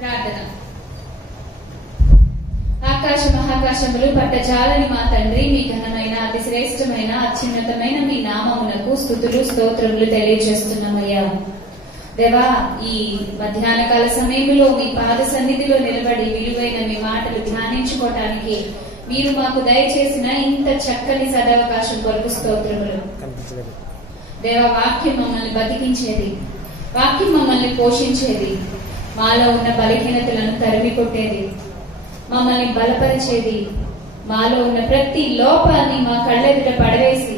ప్రార్థన. ఆకాశ మహాకాశములు పట్టజాలని మా తండ్రి, మీ ఘనమైన అతి శ్రేష్టమైన అత్యున్నతమైన మీ నామమునకు స్తుతులు స్తోత్రములు తెలియజేస్తున్నామయ్యా. దేవా, ఈ మధ్యాహ్న కాల సమయంలో మీ పాద సన్నిధిలో నిలబడి విలువైన మీ మాటలు ధ్యానించుకోవటానికి మీరు మాకు దయచేసిన ఇంత చక్కని సదవకాశం కొరకు స్తోత్రములు. దేవా, వాక్యం మమ్మల్ని బతికించేది, వాక్యం మమ్మల్ని పోషించేది, మాలో ఉన్న బలహీనతలను తరిమి కొట్టేది, మమ్మల్ని బలపరిచేది, మాలో ఉన్న ప్రతి లోపాన్ని మా కళ్ళెదుట పడవేసి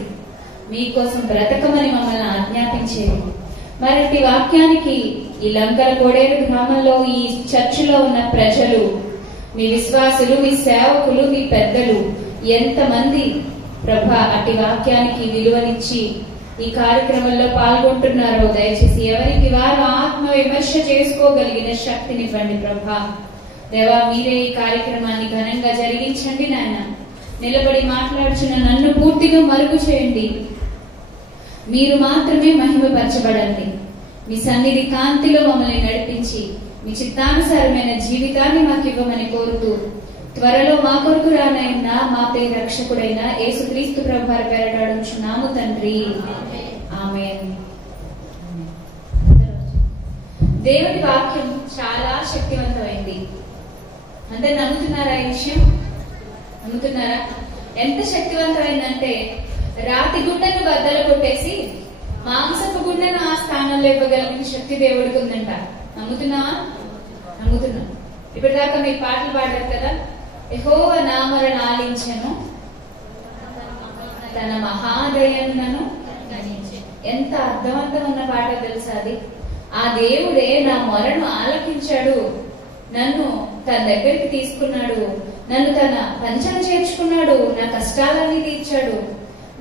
మీకోసం బ్రతకమని మమ్మల్ని ఆజ్ఞాపించేది. మరటి వాక్యానికి ఈ లంకల కోడేరు గ్రామంలో ఈ చర్చిలో ఉన్న ప్రజలు, మీ విశ్వాసులు, మీ సేవకులు, మీ పెద్దలు ఎంతమంది ప్రభా అట్టి వాక్యానికి విలువనిచ్చి ఈ కార్యక్రమంలో పాల్గొంటున్నారో దయచేసి ఎవరికి వారు ఆత్మ విమర్శ చేసుకోగలిగిన శక్తినివ్వండి ప్రభా. దేవా, మీరే ఈ కార్యక్రమాన్ని ఘనంగా జరిగించండి నాయన. నిలబడి మాట్లాడుచున్న నన్ను పూర్తిగా మరుగు చేయండి. మీరు మాత్రమే మహిమపరచబడండి. మీ సన్నిధి కాంతిలో మమ్మల్ని నడిపించి మీ చిత్తానుసారమైన జీవితాన్ని మాకు ఇవ్వమని కోరుతూ త్వరలో మా కొరకు రానైన మా ప్రియ రక్షకుడైన యేసుక్రీస్తు ప్రభువారి పేరట అడుగుచున్నాము తండ్రి, ఆమేన్. దేవుని వాక్యం చాలా శక్తివంతమైంది. అందరు నమ్ముతున్నారా ఈ విషయం? నమ్ముతున్నారా? ఎంత శక్తివంతమైందంటే రాతి గుండెను బద్దలు కొట్టేసి మాంసపు గుండెను ఆ స్థానంలో ఇవ్వగలిగిన శక్తి దేవుడికి ఉందంట. నమ్ముతున్నావా? నమ్ముతున్నా. ఇప్పటిదాకా మీ పాటలు పాడారు కదా, యెహోవా నామమును ఆలించెను, తన మహాదయను. ఎంత అర్థవంతం ఉన్న పాట తెలుసా అది? ఆ దేవుడే నా మొరను ఆలకించాడు, నన్ను తన దగ్గరికి తీసుకున్నాడు, నన్ను తన పంచన చేర్చుకున్నాడు, నా కష్టాలన్నీ తీర్చాడు,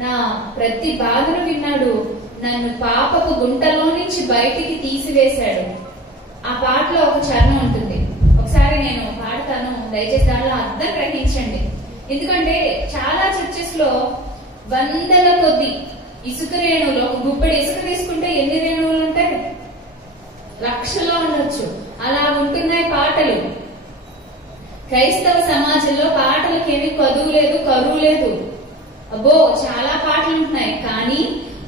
నా ప్రతి బాధను విన్నాడు, నన్ను పాపపు గుంటలో నుంచి బయటికి తీసివేశాడు. ఆ పాటలో ఒక చరణం ఉంటుంది, ఒకసారి నేను పాడతాను, దయచేసి దానిలో అర్థం గ్రహించండి. ఎందుకంటే చాలా చర్చెస్ లో వందల కొద్ది ఇసుక రేణువులు, ఒక గుప్పెడి ఇసుక తీసుకుంటే ఎన్ని రేణువులు ఉంటాయి? లక్షలో ఉండొచ్చు. అలా ఉంటున్నాయి పాటలు. క్రైస్తవ సమాజంలో పాటలకి ఏమి కదువు లేదు, కరువు లేదు. అబ్బో, చాలా పాటలు ఉంటున్నాయి. కానీ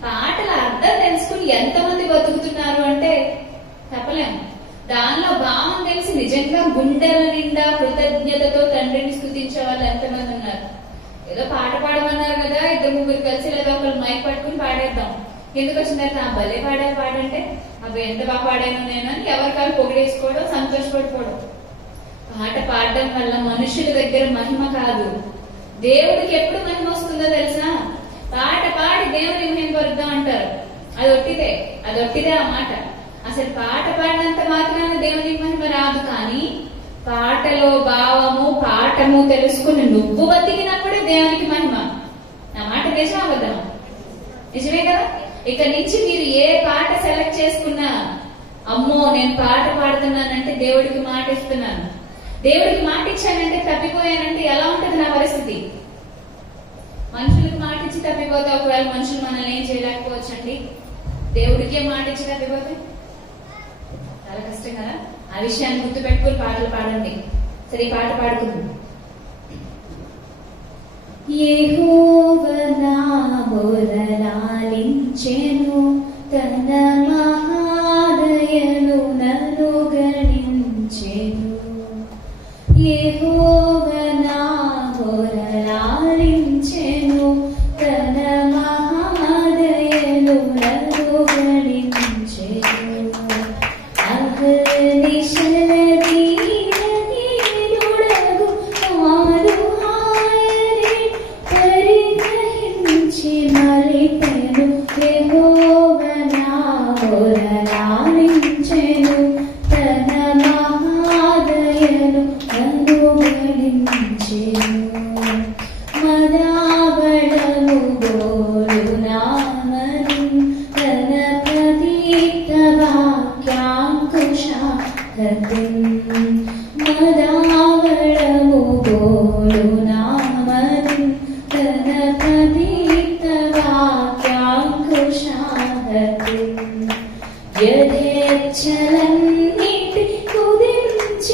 పాటల అర్థం తెలుసుకుని ఎంతమంది బతుకుతున్నారు అంటే చెప్పలేము. దానిలో భావం తెలిసి నిజంగా గుండెల నిండా కృతజ్ఞతతో తండ్రిని స్తుతించే వాళ్ళు ఎంతమంది ఉన్నారు? ఏదో పాట పాడమన్నారు కదా, ఇద్దరు ముగ్గురు కలిసి లేదా ఒకరు మైక్ పట్టుకుని పాడేద్దాం. ఎందుకు వచ్చిందంటే ఆ భలే పాడారు పాడంటే, అవి ఎంత బాగా పాడాను నేను అని ఎవరికారు పొగిడేసుకోవడం, సంతోషపడిపోవడం. పాట పాడడం వల్ల మనుషుల దగ్గర మహిమ కాదు, దేవుడికి ఎప్పుడు మహిమ వస్తుందో తెలుసా? పాట పాడి దేవుని మహిమపరుద్దాం అంటారు. అది ఒట్టిదే ఆ మాట. అసలు పాట పాడినంత మాత్రాన దేవునికి మహిమ రాదు. కానీ పాటలో భావము, పాఠము తెలుసుకుని నువ్వు బతికినప్పుడే దేవునికి మహిమ. నా మాట నిజమా అబద్ధమా? నిజమే కదా. ఇక నుంచి మీరు ఏ పాట సెలెక్ట్ చేసుకున్నా, అమ్మో నేను పాట పాడుతున్నానంటే దేవుడికి మాట ఇస్తున్నాను, దేవుడికి మాట ఇచ్చానంటే తప్పిపోయానంటే ఎలా ఉంటది నా పరిస్థితి? మనుషులకు మాట ఇచ్చి తప్పిపోతే ఒకవేళ మనుషులు మనల్ని ఏం చేయలేకపోవచ్చండి. దేవుడికే మాట ఇచ్చి తప్పిపోతే చాలా కష్టం కదా. ఆ విషయాన్ని గుర్తు పెట్టుకుని పాటలు పాడండి. సరే, ఈ పాట పాడుకుందాం. యెహోవా నా మొరలాలించెను, తన మహాదయను నన్ను గణించెను. యెహోవా నా మొరలాలించెను, తన మహాదయను నన్ను గణించెను. యథేచ్ఛలన్నిటి కుదించి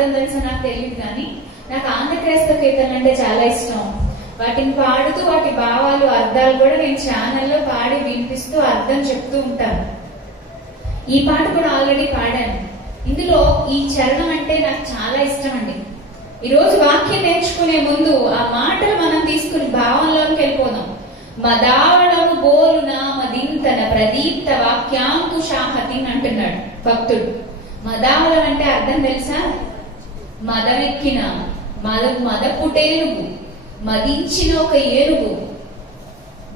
అర్థం తెలుసా నాకు తెలియదు, కానీ నాకు ఆంధ్ర క్రైస్తవ కీర్తనలు అంటే చాలా ఇష్టం. వాటిని పాడుతూ వాటి భావాలు అర్థాలు కూడా నేను ఛానల్లో పాడి వినిపిస్తూ అర్థం చెప్తూ ఉంటాను. ఈ పాట కూడా ఆల్రెడీ పాడాను. ఇందులో ఈ చరణం అంటే నాకు చాలా ఇష్టం అండి. ఈ రోజు వాక్యం నేర్చుకునే ముందు ఆ మాటలు మనం తీసుకుని భావంలోకి వెళ్ళిపోదాం. మదావళము బోలున మదింతన ప్రదీప్త వాక్యాంకుశాహతిన్ అంటున్నాడు భక్తుడు. మదావళం అంటే అర్థం తెలుసా? మదమెక్కిన, మదపుటేనుగు, మదించిన ఒక ఏనుగు.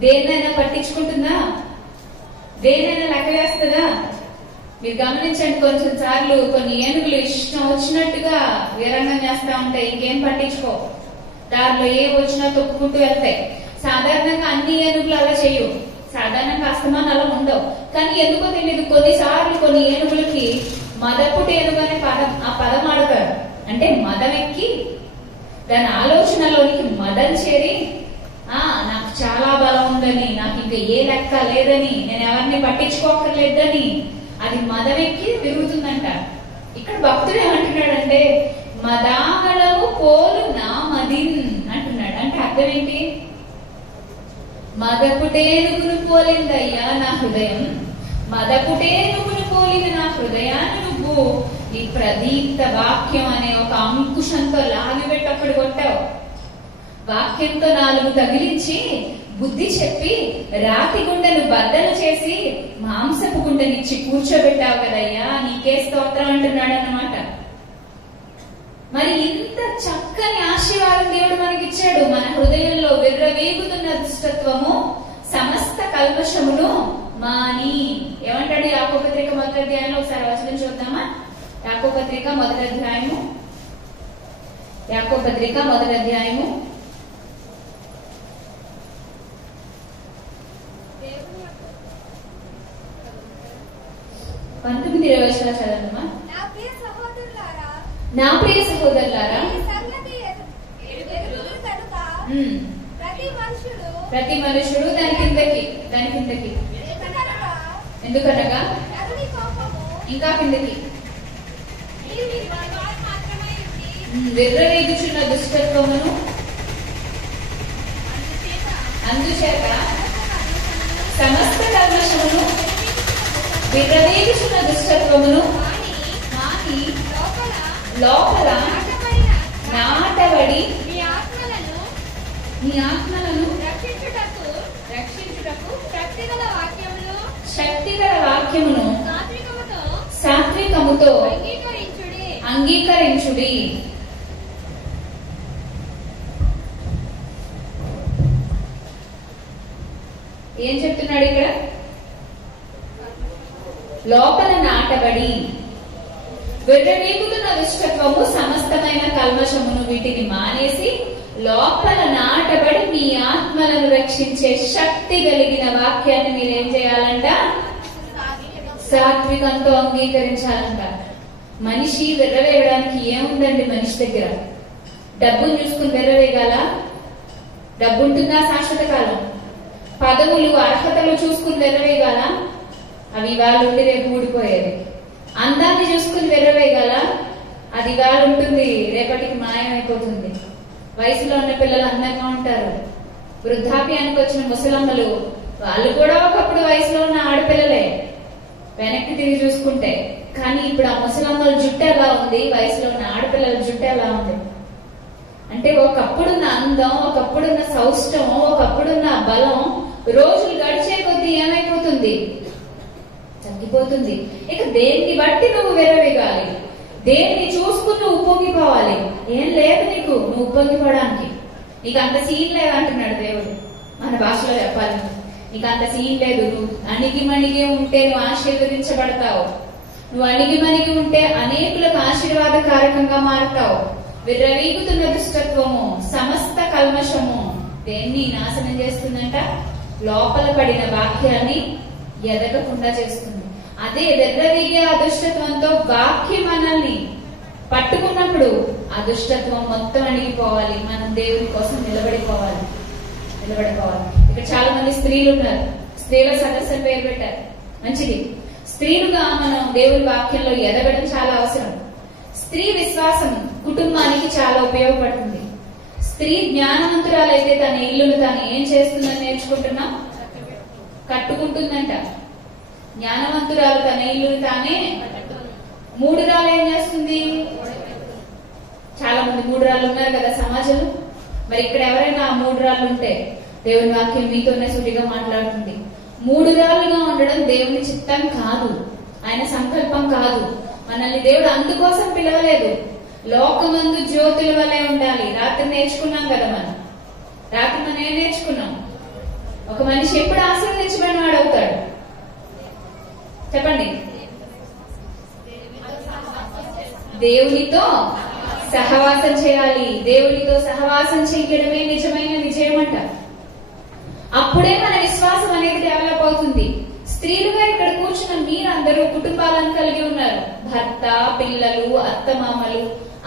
దేన్నైనా పట్టించుకుంటుందా? దేన్నైనా లెక్క వేస్తుందా? మీరు గమనించండి, కొంచెం సార్లు కొన్ని ఏనుగులు ఇష్టం వచ్చినట్టుగా వీరంగం చేస్తా ఉంటాయి, ఇంకేం పట్టించుకో, దారిలో ఏ వచ్చినా తొక్కుకుంటూ వెళ్తాయి. సాధారణంగా అన్ని ఏనుగులు అలా చేయవు, సాధారణంగా అస్తమానాలు ఉండవు. కానీ ఎందుకో తెలియదు, కొన్నిసార్లు కొన్ని ఏనుగులకి మదపుటి ఏనుగు అనే ఆ పదం ఆడతారు. అంటే మదం ఎక్కి దాని ఆలోచనలోనికి మదం చేరి నాకు చాలా బలం ఉందని, నాకు ఇంకా ఏ లెక్క లేదని, నేను ఎవరిని పట్టించుకోకర్లేదని అది మదమెక్కి తిరుగుతుందంట. ఇక్కడ భక్తుడు ఏమంటున్నాడంటే మదాహళము పోలు నా మదిన్ అంటున్నాడు. అంటే అర్థం ఏంటి? మదపుటేనుగును పోలిందయ్యా నా హృదయం, మదపుటేనుగును పోలిన నా హృదయాన్ని నువ్వు ఈ ప్రదీప్త వాక్యం అనే ఒక అంకుశంతో లాగిపెట్టి అక్కడ కొట్టావు. వాక్యంతో 4 తగిలించి బుద్ధి చెప్పి రాతి గుండెను బద్దలు చేసి మాంసపు గుండెనిచ్చి కూర్చోబెట్టావు కదయ్యా, నీకే స్తోత్రం అంటున్నాడు అన్నమాట. మరి ఇంత చక్కని ఆశీర్వాదం దేవుడు మనకిచ్చాడు. మన హృదయంలో విర్రవేగుతున్న దుష్టత్వము సమస్త కల్మషమును మాని. ఏమంటాడు యాకోబు పత్రిక 1వ అధ్యాయంలో? ఒకసారి వచనం చూద్దామా? యాకోబు పత్రిక 1వ అధ్యాయము, యాకోబు పత్రిక 1వ అధ్యాయము 19-20 వచనాలు చదవమ్మా. నా ప్రియ సహోదరులారా, ప్రతి మనుషుడు దాని కిందకి ఎందుకనగా ఇంకా కిందకి విర్రవేగుచున్న దుష్టత్వమును అందుచేత సమస్త కల్మషమును విర్రవేగుచున్న దుష్టత్వమును మాని లోపల నాటబడి మీ ఆత్మలను రక్షించుటకు శక్తిగల వాక్యమును సాత్వికముతో అంగీకరించుడి. ఏం చెప్తున్నాడు ఇక్కడ? లోపల నాటబడి విర్రవీగుతున్న దుష్టత్వము సమస్తమైన కల్మషమును వీటిని మానేసి లోపల నాటబడి మీ ఆత్మలను రక్షించే శక్తి కలిగిన వాక్యాన్ని మీరేం చేయాలంట? సాత్వికంతో అంగీకరించాలంట. మనిషి విర్రవేయడానికి ఏముందండి మనిషి దగ్గర? డబ్బును చూసుకుని విర్రవేయగల? డబ్బు ఉంటుందా శాశ్వత కాలం? పదవులు అర్హతలు చూసుకుని విర్రవేయగల? అవి ఇవాళ ఉండి రేపు ఊడిపోయేది. అందాన్ని చూసుకుని విర్రవేయగల? అది ఇవాళ ఉంటుంది, రేపటికి మాయమైపోతుంది. వయసులో ఉన్న పిల్లలు అందంగా ఉంటారు, వృద్ధాప్యానికి వచ్చిన ముసలమ్మలు వాళ్ళు కూడా ఒకప్పుడు వయసులో ఉన్న ఆడపిల్లలే వెనక్కి తిరిగి చూసుకుంటే. కానీ ఇప్పుడు ఆ ముసలమ్మల జుట్టు ఎలా ఉంది, వయసులో ఉన్న ఆడపిల్లల జుట్టు ఎలా ఉంది అంటే ఒకప్పుడున్న అందం, ఒకప్పుడున్న సౌష్టం, ఒకప్పుడున్న బలం రోజులు గడిచే కొద్దీ ఏమైపోతుంది? తగ్గిపోతుంది. ఇక దేన్ని బట్టి నువ్వు విర్రవీగాలి? దేన్ని చూసుకుని నువ్వు ఉప్పొంగిపోవాలి? ఏం లేదు నీకు నువ్వు ఉప్పొంగిపోవడానికి. నీకు అంత సీన్ లేదు అంటున్నాడు దేవుడు. మన భాషలో చెప్పాలంటే నీకు అంత సీన్ లేదు. నువ్వు అణిగి ఉంటే నువ్వు ఆశీర్వదించబడతావు. నువ్వు అణిగి ఉంటే అనేకులకు ఆశీర్వాదకారకంగా మారుతావు. విర్రవీగుతున్న దుష్టత్వము సమస్త కల్మషము దేన్ని నాశనం చేస్తుందంట? లోపల పడిన వాక్యాన్ని ఎదగకుండా చేస్తుంది. అదే విర్రవీగే ఆ దుష్టత్వంతో వాక్యం మనల్ని పట్టుకున్నప్పుడు ఆ దుష్టత్వం మొత్తం అణిగిపోవాలి. మనం దేవుని కోసం నిలబడిపోవాలి. ఇక్కడ చాలా మంది స్త్రీలు ఉన్నారు. స్త్రీల సదస్సు పేరు పెట్టారు, మంచిది. స్త్రీలుగా మనం దేవుని వాక్యంలో ఎదగడం చాలా అవసరం. స్త్రీ విశ్వాసం కుటుంబానికి చాలా ఉపయోగపడుతుంది. స్త్రీ జ్ఞానవంతురాలైతే తన ఇల్లును తాను ఏం చేస్తుందని నేర్చుకుంటున్నాం, కట్టుకుంటుందంట. జ్ఞానవంతురాలు తన ఇల్లును తానే, మూడురాలు ఏం చేస్తుంది? చాలా మంది మూడురాళ్ళు ఉన్నారు కదా సమాజంలో. మరి ఇక్కడ ఎవరైనా ఆ మూడురాళ్ళు ఉంటే దేవుని వాక్యం మీతోనే సూటిగా మాట్లాడుతుంది. మూడురాలుగా ఉండడం దేవుని చిత్తం కాదు, ఆయన సంకల్పం కాదు. మనల్ని దేవుడు అందుకోసం పిలవలేదు. లోకమందు జ్యోతుల వలె ఉండాలి. రాత్రి నేర్చుకున్నాం కదా మనం. రాత్రి మనం ఏం నేర్చుకున్నాం? ఒక మనిషి ఎప్పుడు ఆశీర్వదించబడిన వాడు అవుతాడు? చెప్పండి. దేవునితో సహవాసం చేయాలి. దేవునితో సహవాసం చేయడమే నిజమైన విజయం అంట. అప్పుడే మన విశ్వాసం అనేది డెవలప్ అవుతుంది. స్త్రీలుగా ఇక్కడ కూర్చున్న మీరందరూ కుటుంబాలను కలిగి ఉన్నారు. భర్త, పిల్లలు, అత్తమామలు,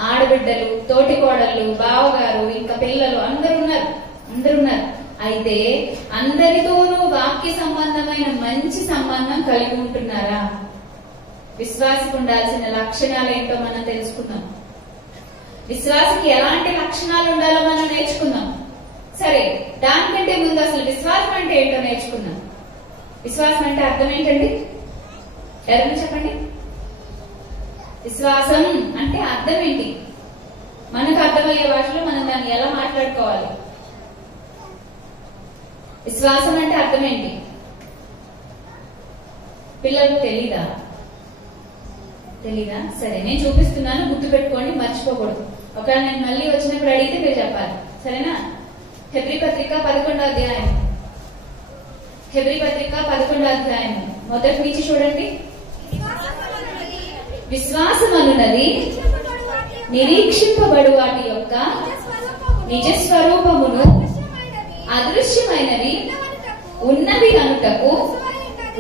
ఆడబిడ్డలు, తోటికోడళ్ళు, బావగారు, ఇంకా పిల్లలు అందరూ ఉన్నారు. అయితే అందరితోనూ వాక్య సంబంధమైన మంచి సంబంధం కలిగి ఉంటున్నారా? విశ్వాసకు ఉండాల్సిన లక్షణాలు ఏంటో మనం తెలుసుకుందాం. విశ్వాసకి ఎలాంటి లక్షణాలు ఉండాలో మనం నేర్చుకుందాం. సరే, దానికంటే ముందు అసలు విశ్వాసం అంటే ఏంటో నేర్చుకుందాం. విశ్వాసం అంటే అర్థం ఏంటండి? ఎవరైనా చెప్పండి. విశ్వాసం అంటే అర్థం ఏంటి? మనకు అర్థమయ్యే భాషలో మనం దాన్ని ఎలా మాట్లాడుకోవాలి? విశ్వాసం అంటే అర్థం ఏంటి? పిల్లలకు తెలీదా? సరే, నేను చూపిస్తున్నాను, గుర్తు పెట్టుకోండి, మర్చిపోకూడదు. ఒకవేళ నేను మళ్ళీ వచ్చినప్పుడు అడిగితే మీరు చెప్పాలి, సరేనా? హెబ్రీ పత్రిక 11వ అధ్యాయం. హెబ్రీ పత్రిక 11వ అధ్యాయం మొదటి నుంచి చూడండి. విశ్వాసం అనున్నది నిరీక్షింపబడు వాటి యొక్క నిజ స్వరూపమును అదృశ్యమైనవి ఉన్నవి అనుటకు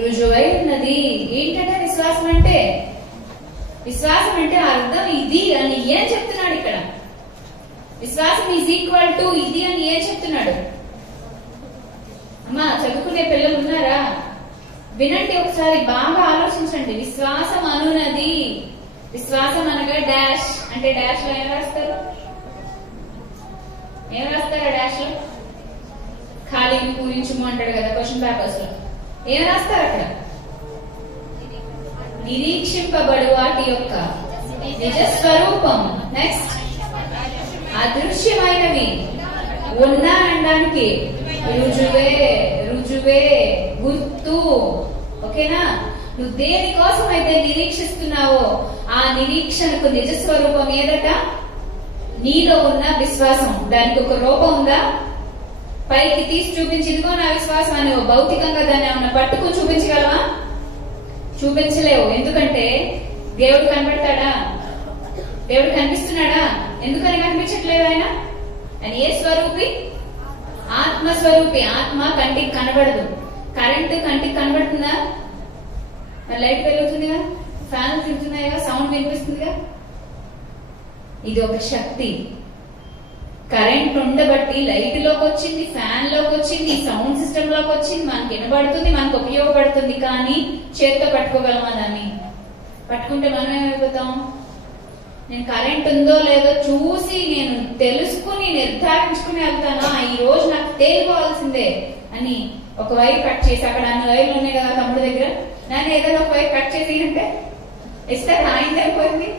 రుజువై ఉన్నది. ఏంటంటే విశ్వాసం అంటే? విశ్వాసం అంటే అర్థం ఇది అని ఏం చెప్తున్నాడు ఇక్కడ? విశ్వాసం ఈజ్ ఈక్వల్ టు ఇది అని ఏం చెప్తున్నాడు? అమ్మా, చదువుకునే పిల్లలు ఉన్నారా? వినండి ఒకసారి, బాగా ఆలోచించండి. విశ్వాసం అనున్నది. విశ్వాసం అనగా డాష్ అంటే డాష్ లో ఏం రాస్తారు? డాష్ లో ఖాళీని పూరించము అంటాడు కదా క్వశ్చన్ పేపర్స్ లో. ఏం రాస్తారు అక్కడ? నిరీక్షింపబడు వాటి యొక్క నిజ స్వరూపం. నెక్స్ట్, అదృశ్యమైనవి ఉన్నా అనడానికి రుజువే, గుర్తు. ఓకేనా? నువ్వు దేనికోసం అయితే నిరీక్షిస్తున్నావో ఆ నిరీక్షణకు నిజ స్వరూపం ఏదట? నీలో ఉన్న విశ్వాసం. దానికి ఒక రూపం ఉందా? పైకి తీసి చూపించి ఇదిగో నా విశ్వాసం అని భౌతికంగా దాన్ని ఏమన్నా పట్టుకుని చూపించగలవా? చూపించలేవు. ఎందుకంటే దేవుడు కనబడతాడా? దేవుడు కనిపిస్తున్నాడా? ఎందుకని కనిపించట్లేదు ఆయన? ఏ స్వరూపి? ఆత్మస్వరూపి. ఆత్మ కంటికి కనబడదు. కరెంట్ కంటికి కనబడుతుందా? మరి లైట్ వెలుగుతుందిగా, ఫ్యాన్లు తిరుగుతున్నాయిగా, సౌండ్ వినిపిస్తుందిగా. ఇది ఒక శక్తి. కరెంట్ ఉండబట్టి లైట్ లోకి వచ్చింది, ఫ్యాన్ లోకి వచ్చింది, సౌండ్ సిస్టమ్ లోకి వచ్చింది, మనకి వినబడుతుంది, మనకు ఉపయోగపడుతుంది. కానీ చేత్తో పట్టుకోగలమా దాన్ని? పట్టుకుంటే మనం ఏమైపోతాం? నేను కరెంట్ ఉందో లేదో చూసి నేను తెలుసుకుని నిర్ధారించుకుని వెళ్తానా? ఈ రోజు నాకు తేలిపోవాల్సిందే అని ఒక వైర్ కట్ చేసి, అక్కడ అన్ని వైర్లు ఉన్నాయి కదా తమ్ముడు దగ్గర, నన్ను ఏదైనా ఒక వైర్ కట్ చేసి అంటే ఇస్తాడు. ఆయన అయిపోయింది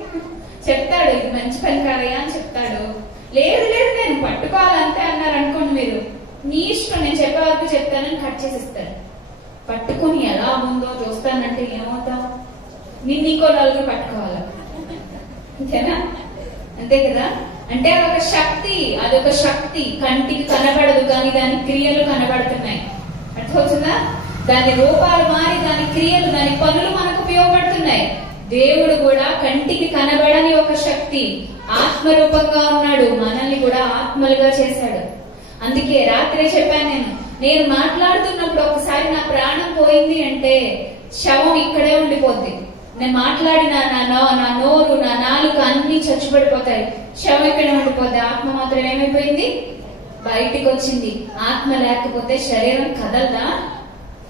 చెప్తాడు, ఇది మంచి పని కాదయా అని చెప్తాడు. లేదు నేను పట్టుకోవాలంటే అన్నారు అనుకోండి, మీరు నీ ఇష్టం, నేను చెప్పే వరకు చెప్తానని కట్ చేసిస్తాడు. పట్టుకుని ఎలా ఉందో చూస్తానంటే ఏమవుతావు? నీకో నలుగురు పట్టుకోవాలా? అంతేనా? అంతే కదా? అంటే అదొక శక్తి. కంటికి కనబడదు కానీ దాని క్రియలు కనబడుతున్నాయి. అర్థమవుతుందా? దాని రూపాలు మారి దాని క్రియలు, దాని పనులు మనకు ఉపయోగపడుతున్నాయి. దేవుడు కూడా కంటికి కనబడని ఒక శక్తి, ఆత్మరూపంగా ఉన్నాడు. మనల్ని కూడా ఆత్మలుగా చేశాడు. అందుకే రాత్రే చెప్పాను, నేను మాట్లాడుతున్నప్పుడు ఒకసారి నా ప్రాణం పోయింది అంటే శవం ఇక్కడే ఉండిపోద్ది. నేను మాట్లాడిన నా నోరు, నా నాలుక అన్ని చచ్చిపడిపోతాయి. శవం ఇక్కడే ఉండిపోద్ది. ఆత్మ మాత్రం ఏమైపోయింది? బయటికి వచ్చింది. ఆత్మ లేకపోతే శరీరం కదలదా?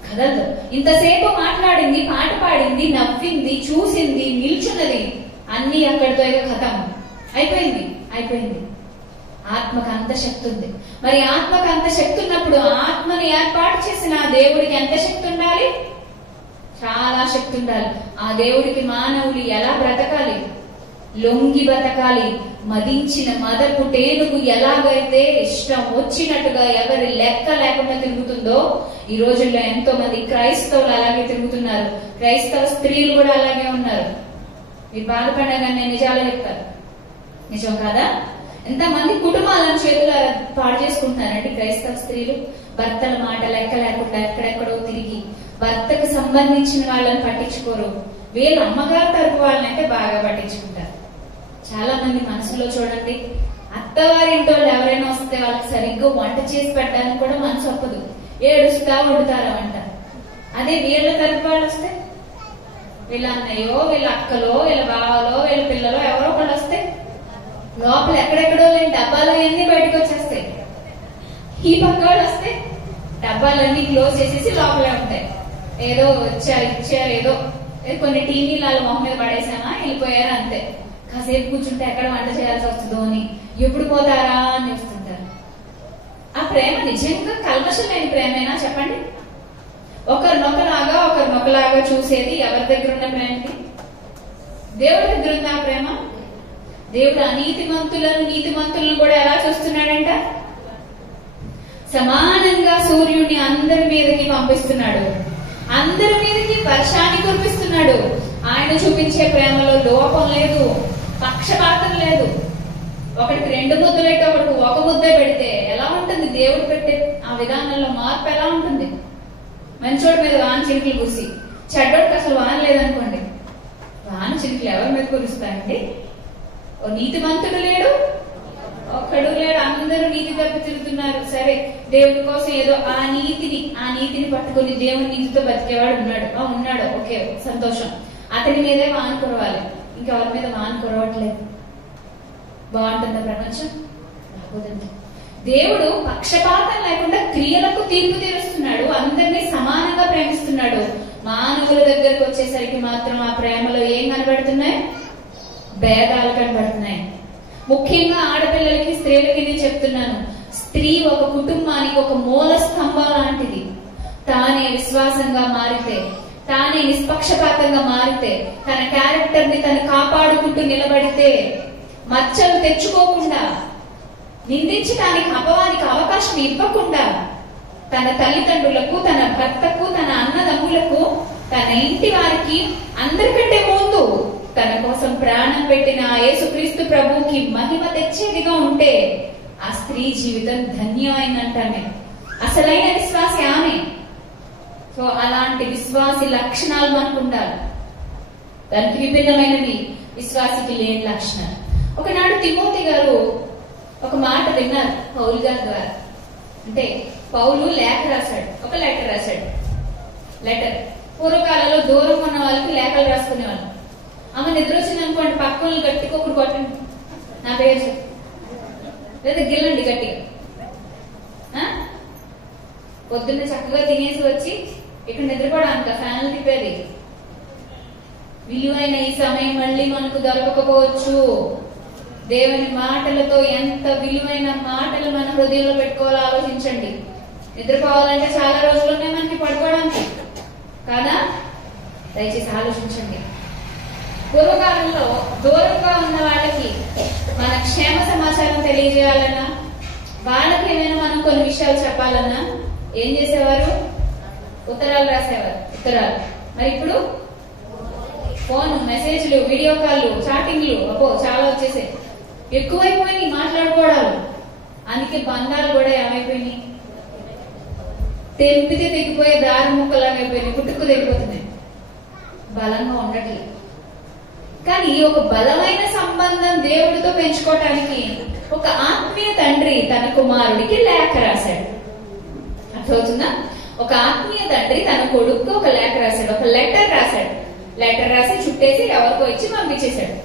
కదలదు. ఇంతసేపు మాట్లాడింది, పాట పాడింది, నవ్వింది, చూసింది, నిల్చున్నది, అన్ని అక్కడితో ఇక కథం అయిపోయింది. ఆత్మకు అంత శక్తి ఉంది. మరి ఆత్మకు అంత శక్తి ఉన్నప్పుడు ఆత్మను ఏర్పాటు చేసిన ఆ దేవుడికి ఎంత శక్తి ఉండాలి? చాలా శక్తి ఉండాలి. ఆ దేవుడికి మానవులు ఎలా బ్రతకాలి? లొంగి బ్రతకాలి. మదించిన మదపు టేనుగు ఎలాగైతే ఇష్టం వచ్చినట్టుగా ఎవరి లెక్క లేకుండా తిరుగుతుందో, ఈ రోజుల్లో ఎంతో మంది క్రైస్తవులు అలాగే తిరుగుతున్నారు. క్రైస్తవ స్త్రీలు కూడా అలాగే ఉన్నారు. మీరు బాధపడగానే నేను నిజాలు చెప్తాను, నిజం కాదా? ఎంతమంది కుటుంబాలను చేతులు పాడు చేసుకుంటున్నారండి క్రైస్తవ స్త్రీలు. భర్తల మాట లెక్క లేకుండా ఎక్కడెక్కడో తిరిగి భర్తకు సంబంధించిన వాళ్ళని పట్టించుకోరు. వీళ్ళ అమ్మగారు తరపు వాళ్ళనైతే బాగా పట్టించుకుంటారు. చాలా మంది మనసులో చూడండి, అత్తవారింటో ఎవరైనా వస్తే వాళ్ళకి సరిగ్గా వంట చేసి పెట్టడానికి కూడా మనసు ఒప్పదు, ఏడుస్తా వండుతారా వంట. అదే వీళ్ళ తరపు వాళ్ళు వస్తే, వీళ్ళ అన్నయ్యో వీళ్ళ అక్కలో వీళ్ళ బావలో వీళ్ళ పిల్లలో ఎవరో ఒకళ్ళు వస్తే లోపల ఎక్కడెక్కడో లేని డబ్బాలన్నీ బయటకు వచ్చేస్తాయి. ఈ పక్క వాళ్ళు వస్తే డబ్బాలన్నీ క్లోజ్ చేసేసి లోపలే ఉంటాయి. ఏదో ఇచ్చారు ఏదో కొన్ని టీవీలు వాళ్ళ మొహం మీద పడేసామా వెళ్ళిపోయారు అంతే. కాసేపు కూర్చుంటే ఎక్కడ వంట చేయాల్సి వస్తుందో అని ఎప్పుడు పోతారా అని చూస్తుంటారు. ఆ ప్రేమ నిజంగా కల్మషం లేని ప్రేమేనా చెప్పండి? ఒకరినొకలాగా చూసేది ఎవరి దగ్గర ఉన్న ప్రేమకి? దేవుడి దగ్గర ఉంది ఆ ప్రేమ. దేవుడు నీతిమంతులను కూడా ఎలా చూస్తున్నాడంట? సమానంగా సూర్యుడిని అందరి మీదకి పంపిస్తున్నాడు, అందరి మీదకి వర్షాన్ని కురిపిస్తున్నాడు. ఆయన చూపించే ప్రేమలో లోపం లేదు, పక్షపాతం లేదు. ఒకటికి 2 ముద్దలు పెట్టి ఒకటికి 1 ముద్దే పెడితే ఎలా ఉంటుంది? దేవుడు పెట్టే ఆ విధానంలో మార్పు ఎలా ఉంటుంది? మంచోడి మీద వాన చినుకులు కురిసి చెడ్డోడికి అసలు వాన లేదనుకోండి, వాన చినుకులు ఎవరి మీద కురుస్తాయండి? ఓ నీతిమంతుడు లేడు, ఒక్కడు లేడు, అందరూ నీతి తప్పి తిరుగుతున్నారు. సరే, దేవుడి కోసం ఏదో ఆ నీతిని పట్టుకుని దేవుని నీతితో బతికేవాడు ఉన్నాడు, ఓకే సంతోషం. అతని మీదే వాన కురవాలి, ఇంకెవరి మీద వాన కురవట్లేదు. బాగుంటుందా ప్రపంచం? రాబోదండి. దేవుడు పక్షపాతం లేకుండా క్రియలకు తీర్పు తీరుస్తున్నాడు, అందరినీ సమానంగా ప్రేమిస్తున్నాడు. మానవుల దగ్గరకు వచ్చేసరికి మాత్రం ఆ ప్రేమలో ఏం కనబడుతున్నాయి? భేదాలు కనబడుతున్నాయి. ముఖ్యంగా ఆడపిల్లలకి స్త్రీలకి నేను చెప్తున్నాను, స్త్రీ ఒక కుటుంబానికి ఒక మూల స్తంభం లాంటిది. తానే విశ్వాసంగా మారితే, తానే నిష్పక్షపాతంగా మారితే, తన క్యారెక్టర్ ని తను కాపాడుకుంటూ నిలబడితే, మచ్చలు తెచ్చుకోకుండా, నిందించడానికి అపవానికి అవకాశం ఇవ్వకుండా, తన తల్లిదండ్రులకు, తన భర్తకు, తన అన్నదమ్ములకు, తన ఇంటి వారికి అందరికంటే ముందు తన కోసం ప్రాణం పెట్టిన యేసుక్రీస్తు ప్రభువుకి మహిమ తెచ్చేదిగా ఉంటే ఆ స్త్రీ జీవితం ధన్యమైందంటానే. అసలైన విశ్వాసి ఆమె. సో అలాంటి విశ్వాసి లక్షణాలు మనకు ఉండాలి. దానికి విభిన్నమైనవి విశ్వాసికి లేని లక్షణాలు. ఒకనాడు తిమోతి గారు ఒక మాట విన్నారు పౌలు గారి ద్వారా. అంటే పౌలు లేఖ రాశాడు, ఒక లెటర్ రాశాడు. లెటర్ పూర్వకాలంలో దూరం ఉన్న వాళ్ళకి లేఖలు రాసుకునేవాళ్ళు. ఆమె నిద్ర వచ్చింది అనుకోండి, పక్కన గట్టిగా ఒకటి కొట్టండి, నా పేరు చెప్పు, లేదా గిల్లండి గట్టిగా. పొద్దున్న చక్కగా తినేసి వచ్చి ఇక్కడ నిద్రపోవడానికి ఫ్యాన్లు తిప్పేది. విలువైన ఈ సమయం మళ్ళీ మనకు దొరకకపోవచ్చు. దేవుని మాటలతో ఎంత విలువైన మాటలు మన హృదయంలో పెట్టుకోవాలో ఆలోచించండి. నిద్రపోవాలంటే చాలా రోజులునే మనకి పడుకోవడానికి కాదా? దయచేసి ఆలోచించండి. పూర్వకాలంలో దూరంగా ఉన్న వాళ్ళకి మన క్షేమ సమాచారం తెలియజేయాలన్నా, వాళ్ళకి ఏమైనా మనం కొన్ని విషయాలు చెప్పాలన్నా ఏం చేసేవారు? ఉత్తరాలు రాసేవారు. ఉత్తరాలు. మరి ఇప్పుడు ఫోన్, మెసేజ్లు, వీడియో కాల్లు, చాటింగ్లు చాలా వచ్చేసాయి. ఎక్కువైపోయినాయి మాట్లాడుకోవడాలు. అందుకే బంధాలు కూడా ఏమైపోయినాయి? తెంపితే తెగిపోయే దారి ముక్కలాగా అయిపోయినాయి, పుట్టుకు తెగిపోతున్నాయి, బలంగా ఉండట్లేదు. కానీ ఒక బలమైన సంబంధం దేవుడితో పెంచుకోవటానికి ఒక ఆత్మీయ తండ్రి తన కుమారుడికి లేఖ రాశాడు. అర్థమవుతుందా? ఒక ఆత్మీయ తండ్రి తన కొడుకు ఒక లేఖ రాశాడు, ఒక లెటర్ రాశాడు. లెటర్ రాసి చుట్టేసి ఎవరికో ఇచ్చి పంపించేశాడు.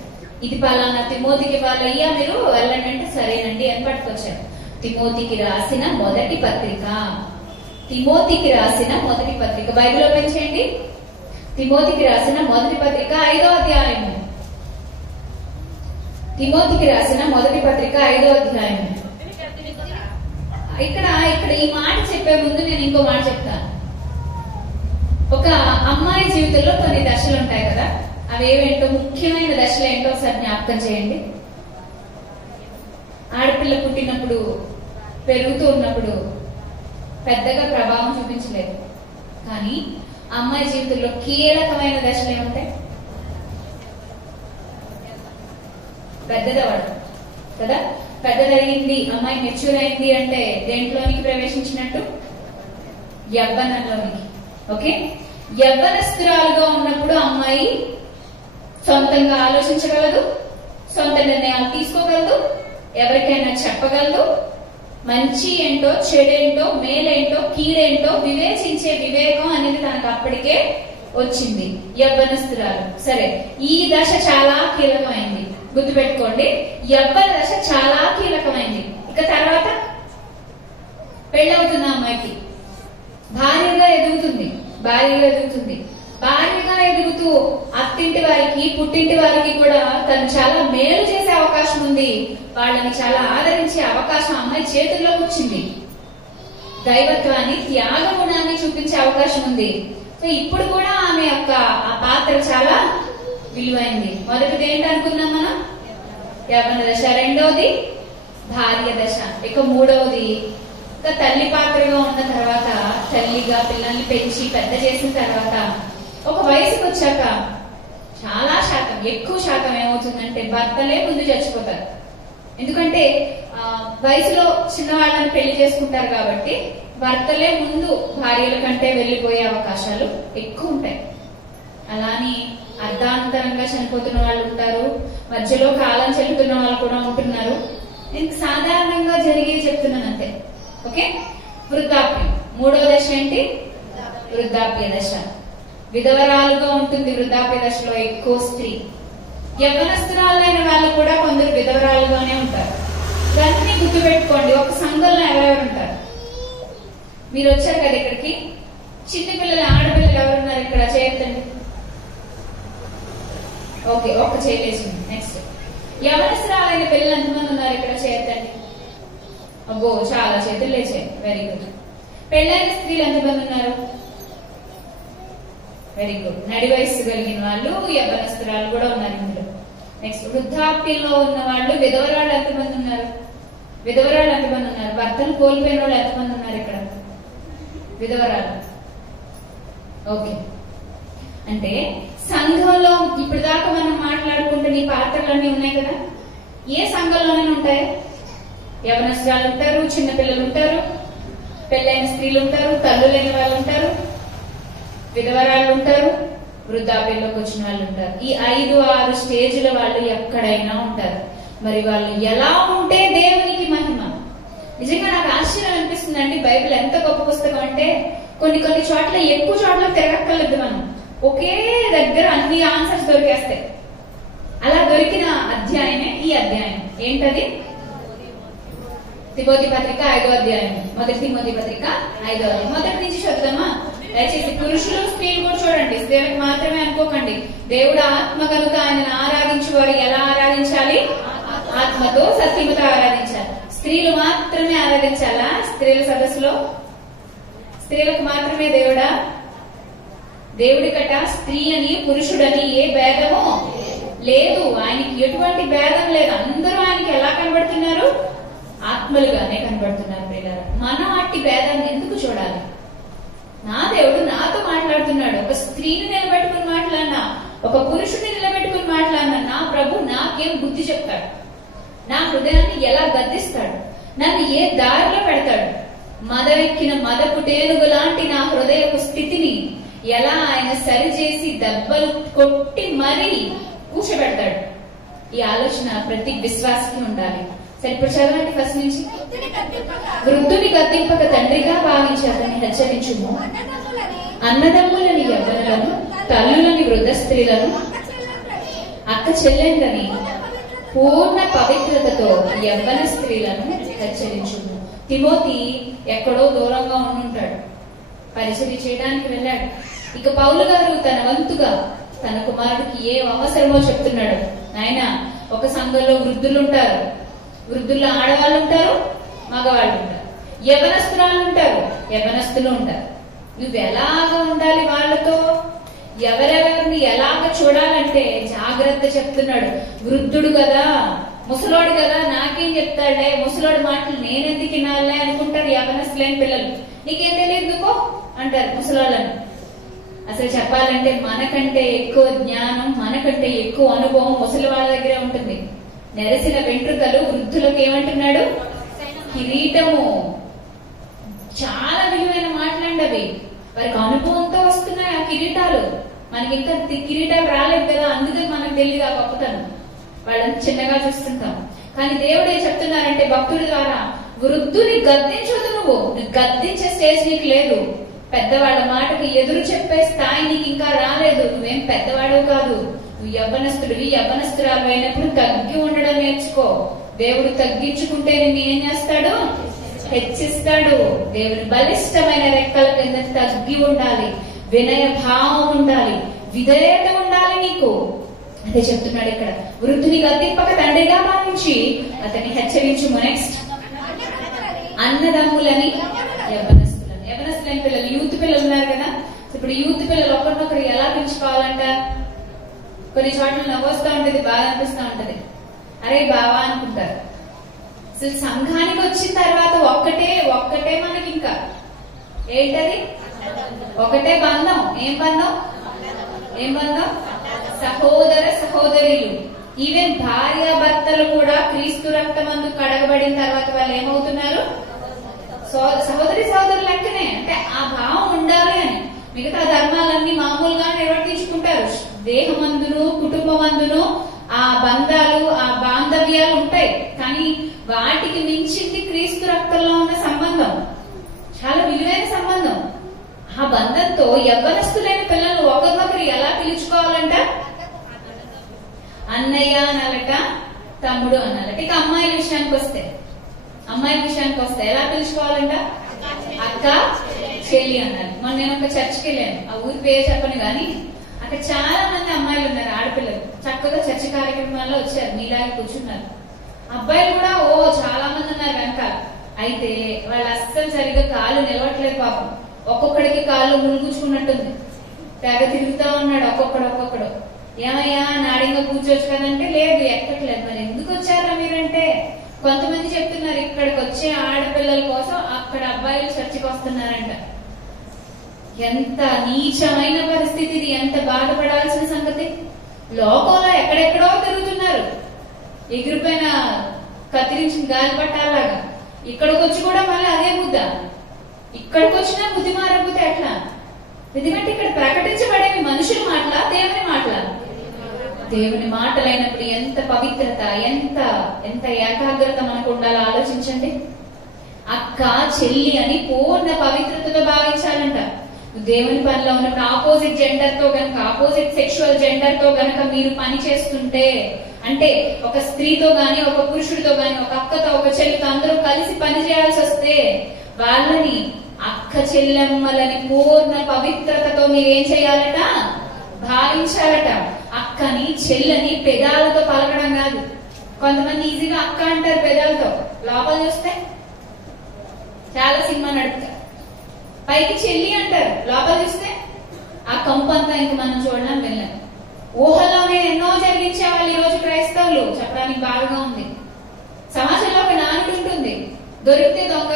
ఇది పలానా తిమోతికి వాళ్ళయ్యా, మీరు వెళ్ళండి అంటే సరేనండి అని పట్టుకొచ్చాడు. తిమోతికి రాసిన మొదటి పత్రిక. తిమోతికి రాసిన మొదటి పత్రిక బైబిల్ ఓపెన్ చేయండి. తిమోతికి రాసిన మొదటి పత్రిక 5వ అధ్యాయము. తిమోతికి రాసిన మొదటి పత్రిక 5వ అధ్యాయం. ఇక్కడ ఈ మాట చెప్పే ముందు నేను ఇంకో మాట చెప్తాను. ఒక అమ్మాయి జీవితంలో కొన్ని దశలు ఉంటాయి కదా, అవేవేంటో ముఖ్యమైన దశలు ఏంటో ఒకసారి జ్ఞాపకం చేయండి. ఆడపిల్ల పుట్టినప్పుడు, పెరుగుతూ ఉన్నప్పుడు పెద్దగా ప్రభావం చూపించలేదు, కానీ అమ్మాయి జీవితంలో కీలకమైన దశలు ఏముంటాయి? పెద్దదవడం కదా. పెద్దదయ్యింది, అమ్మాయి మెచ్యూర్ అయింది అంటే దేంట్లోనికి ప్రవేశించినట్టు? యవ్వనంలోనికి. ఓకే, యవ్వనస్తురాలుగా ఉన్నప్పుడు అమ్మాయి సొంతంగా ఆలోచించగలదు, సొంత నిర్ణయాలు తీసుకోగలదు, ఎవరికైనా చెప్పగలదు, మంచి ఏంటో, చెడేంటో, మేలేంటో, కీడేంటో వివేచించే వివేకం అనేది తనకు అప్పటికే వచ్చింది. యవ్వనస్తురాలు. సరే, ఈ దశ చాలా కీలకమైంది, గుర్తుపెట్టుకోండి. యవ్వన దశ చాలా కీలకమైంది. ఇక తర్వాత పెళ్ళవుతున్న అమ్మాయికి భార్యగా ఎదుగుతుంది. భార్యగా ఎదుగుతూ అత్తింటి వారికి, పుట్టింటి వారికి కూడా తను చాలా మేలు చేసే అవకాశం ఉంది. వాళ్ళని చాలా ఆదరించే అవకాశం అమ్మాయి చేతుల్లోకి వచ్చింది. దైవత్వాన్ని, త్యాగ గుణాన్ని చూపించే అవకాశం ఉంది. సో ఇప్పుడు కూడా ఆమె యొక్క ఆ పాత్ర చాలా విలువైంది. మొదటిది ఏంటనుకున్నాం మనం? యవ్వన దశ. రెండవది భార్య దశ. ఇక మూడవది ఇక తల్లి పాత్రగా ఉన్న తర్వాత, తల్లిగా పిల్లల్ని పెంచి పెద్ద చేసిన తర్వాత ఒక వయసుకు వచ్చాక చాలా శాతం, ఎక్కువ శాతం ఏమవుతుందంటే భర్తలే ముందు చచ్చిపోతారు. ఎందుకంటే వయసులో చిన్నవాళ్ళని పెళ్లి చేసుకుంటారు కాబట్టి భర్తలే ముందు భార్యల కంటే వెళ్లిపోయే అవకాశాలు ఎక్కువ ఉంటాయి. అలాని అర్ధాంతరంగా చనిపోతున్న వాళ్ళు ఉంటారు, మధ్యలో కాలం చెల్లుతున్న వాళ్ళు కూడా ఉంటున్నారు. నేను సాధారణంగా జరిగేది చెప్తున్నాను అంతే. ఓకే, వృద్ధాప్యం. మూడో దశ ఏంటి? వృద్ధాప్య దశ. విధవరాలుగా ఉంటుంది వృద్ధాప్య దశలో ఎక్కువ స్త్రీ. యవ్వనస్తురాలైన వాళ్ళు కూడా కొందరు విధవరాలుగానే ఉంటారు. దాన్ని గుర్తుపెట్టుకోండి. ఒక సంఘంలో ఎవరెవరు ఉంటారు? మీరు వచ్చారు కదా ఇక్కడికి, చిన్నపిల్లలు, ఆడపిల్లలు ఎవరున్నారు ఇక్కడ? చేయొద్దండి. ఓకే, ఒక్క చేయలేసింది. నెక్స్ట్, యవనస్తురాలైన పిల్లలు ఎంతమంది ఉన్నారు ఇక్కడ? చేయొద్దండి. అబ్బో, చాలా చేతులు లేచాయి. Very good. పెళ్ళైన స్త్రీలు ఎంతమంది ఉన్నారు? Very good. నడి వయస్సు కలిగిన వాళ్ళు, యవ్వనస్తురాలు కూడా ఉన్నారు ఇందులో. నెక్స్ట్, వృద్ధాప్యంలో ఉన్న వాళ్ళు, విధవరాళ్ళు ఎంతమంది ఉన్నారు? భర్తను కోల్పోయిన వాళ్ళు ఎంతమంది ఉన్నారు ఇక్కడ? విధవరాలు. ఓకే, అంటే సంఘంలో ఇప్పుడు దాకా మనం మాట్లాడుకుంటున్న ఈ పాత్రలన్నీ ఉన్నాయి కదా, ఏ సంఘంలోనే ఉంటాయి? యవనస్తురాలు ఉంటారు, చిన్నపిల్లలు ఉంటారు, పెళ్ళైన స్త్రీలు ఉంటారు, తల్లు లేని వాళ్ళు ఉంటారు, విధవరాళ్ళు ఉంటారు, వృద్ధాప్యంలోకి వచ్చిన వాళ్ళు ఉంటారు. ఈ 5-6 స్టేజ్ల వాళ్ళు ఎక్కడైనా ఉంటారు. మరి వాళ్ళు ఎలా ఉంటే దేవునికి మహిమ? నిజంగా నాకు ఆశ్చర్యం అనిపిస్తుందండి. బైబిల్ ఎంత గొప్ప పుస్తకం అంటే కొన్ని చోట్ల, ఎక్కువ చోట్ల తిరగక్కర్లేదు మనం, ఒకే దగ్గర అన్ని ఆన్సర్స్ దొరికేస్తాయి. అలా దొరికిన అధ్యాయమే ఈ అధ్యాయం. ఏంటది? తిమోతి పత్రిక 5వ అధ్యాయం. మొదటి తిమోతి పత్రిక 5వ అధ్యాయం. మొదటి నుంచి చదువుదామా? దయచేసి పురుషులు, స్త్రీలు కూడా చూడండి. స్త్రీలకు మాత్రమే అనుకోకండి. దేవుడు ఆత్మ కనుక ఆయనను ఆరాధించు వారు ఎలా ఆరాధించాలి? ఆత్మతో, సత్యముతో ఆరాధించాలి. స్త్రీలు మాత్రమే ఆరాధించాలా? స్త్రీల సదస్సులో స్త్రీలకు మాత్రమే దేవుడా? దేవుడి కట స్త్రీ అని, పురుషుడని ఏ భేదమో లేదు. ఆయనకి ఎటువంటి భేదం లేదు. అందరూ ఆయనకి ఎలా కనబడుతున్నారు? ఆత్మలుగానే కనబడుతున్నారు. పిల్లలు, మనం అట్టి భేదాన్ని ఎందుకు చూడాలి? నా దేవుడు నాతో మాట్లాడుతున్నాడు. ఒక స్త్రీని నిలబెట్టుకుని మాట్లాడినా, ఒక పురుషుడిని నిలబెట్టుకుని మాట్లాడినా, నా ప్రభు నాకేం బుద్ధి చెప్తాడు? నా హృదయాన్ని ఎలా గద్దిస్తాడు? నన్ను ఏ దారిలో పెడతాడు? మదవెక్కిన మదపు టేనుగు లాంటి నా హృదయపు స్థితిని ఎలా ఆయన సరిచేసి దెబ్బలు కొట్టి మరీ కూర్చోబెడతాడు? ఈ ఆలోచన ప్రతి విశ్వాసకి ఉండాలి. సరే, ఇప్పుడు చదవండి ఫస్ట్ నుంచి. వృద్ధుని గద్దింపక తండ్రిగా భావించి అతన్ని హెచ్చరించుము. అన్నదమ్ములని యవ్వనులను, తల్లులని వృద్ధ స్త్రీలను, అక్క చెల్లెండ్లని పూర్ణ పవిత్రతతో యవ్వన స్త్రీలను హెచ్చరించుము. తిమోతి ఎక్కడో దూరంగా ఉండుంటాడు, పరిచర్య చేయడానికి వెళ్ళాడు. ఇక పౌలు గారు తన వంతుగా తన కుమారుడికి ఏ అవసరమో చెప్తున్నాడు. నాయనా, ఒక సంఘంలో వృద్ధులు ఉంటారు, వృద్ధుల్లో ఆడవాళ్ళు ఉంటారు, మగవాళ్ళు ఉంటారు, యవనస్తురాలు ఉంటారు, యవనస్తులు ఉంటారు. నువ్వు ఎలాగ ఉండాలి వాళ్ళతో, ఎవరెవరిని ఎలాగ చూడాలంటే జాగ్రత్త చెప్తున్నాడు. వృద్ధుడు కదా, ముసలోడు కదా, నాకేం చెప్తాడే, ముసలోడు మాటలు నేనెందుకు వినాలే అనుకుంటారు యవనస్తులేని పిల్లలు. నీకేం తెలియదుకో అంటారు ముసలోళ్ళని. అసలు చెప్పాలంటే మనకంటే ఎక్కువ జ్ఞానం, మనకంటే ఎక్కువ అనుభవం ముసలి వాళ్ళ దగ్గరే ఉంటుంది. నెరసిన వెంట్రుకలు వృద్ధులకు ఏమంటున్నాడు? కిరీటము. చాలా విలువైన మాటలండి అవి. వారికి అనుభవంతో వస్తున్నాయి ఆ కిరీటాలు. మనకి ఇంకా కిరీటాలు రాలేదు కదా, అందుకని మనకు తెలియదు ఆ గొప్పతనం. వాళ్ళని చిన్నగా చూస్తుంటాం. కానీ దేవుడు ఏం చెప్తున్నారంటే భక్తుడి ద్వారా, వృద్ధుని గద్దించదు, నువ్వు గద్దించే స్టేజ్ నీకు లేదు. పెద్దవాళ్ళ మాటకు ఎదురు చెప్పే స్థాయి నీకు ఇంకా రాలేదు. నువ్వేం పెద్దవాడు కాదు, నువ్వు యవ్వనస్తుడివి, యవ్వనస్తురాలు అయినప్పుడు తగ్గి ఉండడం నేర్చుకో. దేవుడు తగ్గించుకుంటే నిన్ను ఏం చేస్తాడు? హెచ్చిస్తాడు. దేవుని బలిష్టమైన రెక్కల కింద తగ్గి ఉండాలి, వినయ భావం ఉండాలి, విధేయత ఉండాలి నీకు. అదే చెప్తున్నాడు ఇక్కడ. వృద్ధుని గద్దింపక తండ్రిగా భావించి అతన్ని హెచ్చరించుము. నెక్స్ట్, అన్నదమ్ములని యవ్వనస్తులని. యవ్వనస్తులని పిల్లలు, యూత్ పిల్లలు ఉన్నారు కదా. ఇప్పుడు యూత్ పిల్లలు ఒకరినొకరు ఎలా పెంచుకోవాలంట? కొన్ని చోట్ల నవ్వొస్తూ ఉంటది, బాగా అనిపిస్తూ ఉంటది. అరే బావా అనుకుంటారు. అసలు సంఘానికి వచ్చిన తర్వాత ఒక్కటే మనకి ఇంకా ఏంటది? ఒకటే బంధం. ఏం బంధం? సహోదర సహోదరులు. ఈవెన్ భార్యాభర్తలు కూడా క్రీస్తు రక్తమందు కడగబడిన తర్వాత వాళ్ళు ఏమవుతున్నారు? సహోదరి సహోదరులు లెక్కనే. అంటే ఆ భావం ఉండాలి అని. మిగతా ధర్మాలన్నీ మామూలుగా నిర్వర్తించుకుంటారు. దేహమందును కుటుంబమందును ఆ బంధాలు, ఆ బాంధవ్యాలు ఉంటాయి. కానీ వాటికి మించింది క్రీస్తు రక్తంలో ఉన్న సంబంధం. చాలా విలువైన సంబంధం. ఆ బంధంతో యవ్వనస్తులైన పిల్లలు ఒకరినొకరు ఎలా పిలుచుకోవాలంట? అన్నయ్య అనాలట, తమ్ముడు అనాలట. ఇక అమ్మాయిల విషయానికి వస్తే ఎలా పిలుచుకోవాలంట? అక్క, చెల్లి అన్నారు. మొన్న నేను ఒక చర్చికి వెళ్ళాను. ఆ ఊరి పేరు చెప్పను గాని అక్కడ చాలా మంది అమ్మాయిలు ఉన్నారు, ఆడపిల్లలు. చక్కగా చర్చి కార్యక్రమాల్లో వచ్చారు, మీలాగే కూర్చున్నారు. అబ్బాయిలు కూడా చాలా మంది ఉన్నారు వెనకాల. అయితే వాళ్ళు అస్సలు సరిగ్గా కాళ్ళు నిలవట్లేదు పాపం. ఒక్కొక్కడికి కాళ్ళు మునుగుచ్చుకున్నట్టుంది. తెగ తిరుగుతా ఉన్నాడు ఒక్కొక్కడు. ఏమయ్యా నాడింగా కూర్చోవచ్చు కదంటే, లేదు ఎక్కట్లేదు. మరి ఎందుకు వచ్చారా మీరంటే, కొంతమంది చెప్తున్నారు ఇక్కడికి వచ్చే ఆడపిల్లల కోసం అక్కడ అబ్బాయిలు చర్చికి వస్తున్నారంట. ఎంత నీచమైన పరిస్థితి ఇది, ఎంత బాధపడాల్సిన సంగతి. లోకంలో ఎక్కడెక్కడో తిరుగుతున్నారు, ఎగిరిపోయిన కత్తిరించిన గాలి పట్టాలాగా. ఇక్కడికి వచ్చి కూడా మళ్ళీ అదే బుద్ధ. ఇక్కడికి వచ్చినా బుద్ధి మారబోతే ఎట్లా? ఎందుకంటే ఇక్కడ ప్రకటించబడేవి మనుషుల మాటలా, దేవుని మాటలా? దేవుని మాటలైనప్పుడు ఎంత పవిత్రత, ఎంత ఏకాగ్రత మనకు ఉండాలో ఆలోచించండి. అక్క, చెల్లి అని పూర్ణ పవిత్రతతో భావించాలంట. దేవుని పనిలో ఉన్నప్పుడు ఆపోజిట్ జెండర్ తో గనక, ఆపోజిట్ సెక్షువల్ జెండర్ తో గనక మీరు పని చేస్తుంటే, అంటే ఒక స్త్రీతో గాని, ఒక పురుషుడితో గాని, ఒక అక్కతో, ఒక చెల్లితో అందరూ కలిసి పని చేయాల్సి వస్తే వాళ్ళని అక్క చెల్లెమ్మలని పూర్ణ పవిత్రతతో మీరేం చేయాలట? భావించాలట. అక్కని చెల్లని పెదాలతో పలకడం కాదు. కొంతమంది ఈజీగా అక్క అంటారు పెదాలతో, లోపల చూస్తే చాలా సినిమా నడుపుతారు. పైకి చెల్లి అంటారు, లోపల చూస్తే ఆ కంపంతా ఇంక మనం చూడడం వెళ్ళాం. ఊహల్లోనే ఎన్నో జరిగించేవాళ్ళు ఈ రోజు క్రైస్తవులు. చెప్పడానికి బాగా ఉంది. సమాజంలో ఒక నానుడు ఉంటుంది, దొరికితే దొంగ,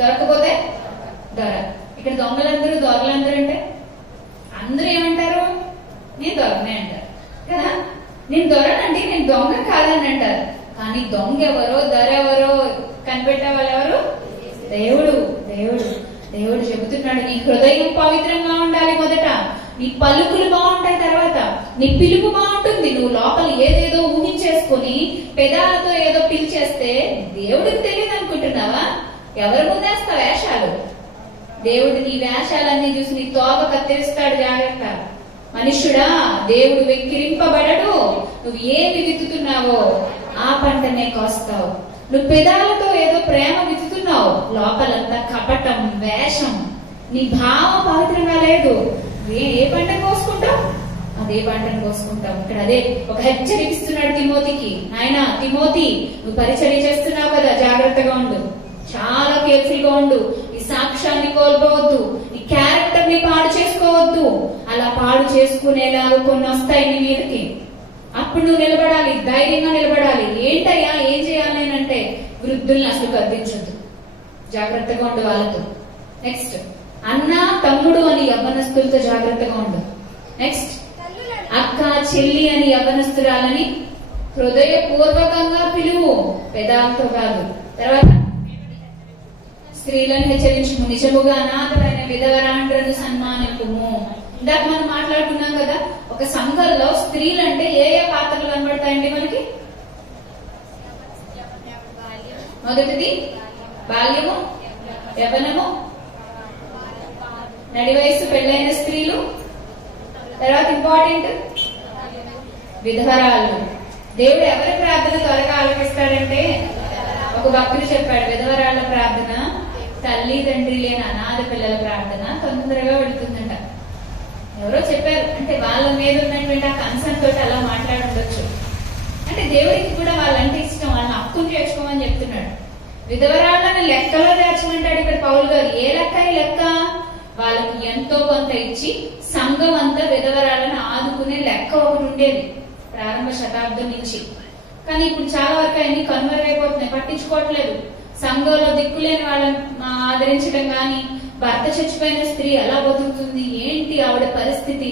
దొరకపోతే దొర. ఇక్కడ దొంగలందరూ దొరలందరూ అంటే అందరూ ఏమంటారు? నేను దొరనే అంటారు కదా. నేను దొరనండి, నేను దొంగ కాదని అంటారు. కానీ దొంగ ఎవరో, దొర ఎవరో కనిపెట్టే వాళ్ళు ఎవరు? దేవుడు. దేవుడు దేవుడు చెబుతున్నాడు, నీ హృదయం పవిత్రంగా ఉండాలి మొదట, నీ పలుకులు బాగుంటాయి, తర్వాత నీ పిలుపు బాగుంటుంది. నువ్వు లోపల ఏదేదో ఊహించేసుకుని పెదాలతో ఏదో పిలిచేస్తే దేవుడికి తెలియదు అనుకుంటున్నావా? ఎవరి ముందేస్తా వేషాలు? దేవుడు నీ వేషాలన్నీ చూసి నీ తోక కత్తిరిస్తాడు, జాగ్రత్త. మనుష్యుడా, దేవుడు వెక్కిరింపబడడు. నువ్వు ఏమి విత్తుతున్నావో ఆ పంటనే కోస్తావు. నువ్వు పెదాలతో ఏదో ప్రేమ విత్తుతున్నావు, లోపలంతా కపటం, వేషం, నీ భావం పవిత్రంగా లేదు. ఏ పంట కోసుకుంటావు? అదే పంటను కోసుకుంటాం. ఇక్కడ అదే ఒక హెచ్చరిస్తున్నాడు తిమోతికి, నాయన తిమోతి, నువ్వు పరిచర్య చేస్తున్నావు కదా, జాగ్రత్తగా ఉండు, చాలా కేర్ఫుల్ గా ఉండు, ఈ సాక్ష్యాన్ని కోల్పోవద్దు, ఈ క్యారెక్టర్ ని పాడు చేసుకోవద్దు. అలా పాడు చేసుకునేలాగా కొన్ని వస్తాయి నీ మీదకి. అప్పుడు నువ్వు నిలబడాలి, ధైర్యంగా నిలబడాలి. ఏంటయ్యా ఏం చేయాలి అంటే, వృద్ధుల్ని అసలు గద్దించొద్దు, జాగ్రత్తగా ఉండు వాళ్ళతో. నెక్స్ట్, అన్న తమ్ముడు అని యవ్వనస్తులతో జాగ్రత్తగా ఉండు. నెక్స్ట్, అక్క చెల్లి అని యవ్వనస్తురాలని హృదయపూర్వకంగా పిలువు, పెదాలతో కాదు. తర్వాత, స్త్రీలను హెచ్చరించుము, నిజముగా అనాథలైన విధవరాండ్రను సన్మానింపుము. ఇందాక మనం మాట్లాడుకున్నాం కదా, ఒక సంఘంలో స్త్రీలు అంటే ఏ ఏ పాత్రలు కనబడతాయండి మనకి? మొదటిది బాల్యము, యవ్వనము, నడి వయసు పెళ్ళైన స్త్రీలు, తర్వాత ఇంపార్టెంట్ విధవరాలు. దేవుడు ఎవరి ప్రార్థన త్వరగా ఆలకిస్తాడంటే, ఒక భక్తుడు చెప్పాడు, విధవరాళ్ల ప్రార్థన, తల్లి తండ్రి లేని అనాథ పిల్లల ప్రార్థన తొందరగా వెళుతుందంట. ఎవరో చెప్పారు, అంటే వాళ్ళ మీద ఉన్నటువంటి ఆ కన్సర్న్ తోటి అలా మాట్లాడుండొచ్చు. అంటే దేవుడికి కూడా వాళ్ళంటే ఇష్టం, వాళ్ళని హక్కును చేర్చుకోమని చెప్తున్నాడు. విధవరాళ్ళని లెక్కలో చేర్చమంటాడు ఇక్కడ పౌలు గారు. ఏ లెక్క? ఈ లెక్క వాళ్ళకి ఎంతో కొంత ఇచ్చి సంఘం అంతా విధవరాలను ఆదుకునే లెక్క ఒకటి ఉండేది ప్రారంభ శతాబ్దం నుంచి. కానీ ఇప్పుడు చాలా వరకు అన్ని కనుమరుగైపోతున్నాయి, పట్టించుకోవట్లేదు. సంఘంలో దిక్కులేని వాళ్ళని ఆదరించడం గాని, భర్త చచ్చిపోయిన స్త్రీ ఎలా బతుకుతుంది, ఏంటి ఆవిడ పరిస్థితి.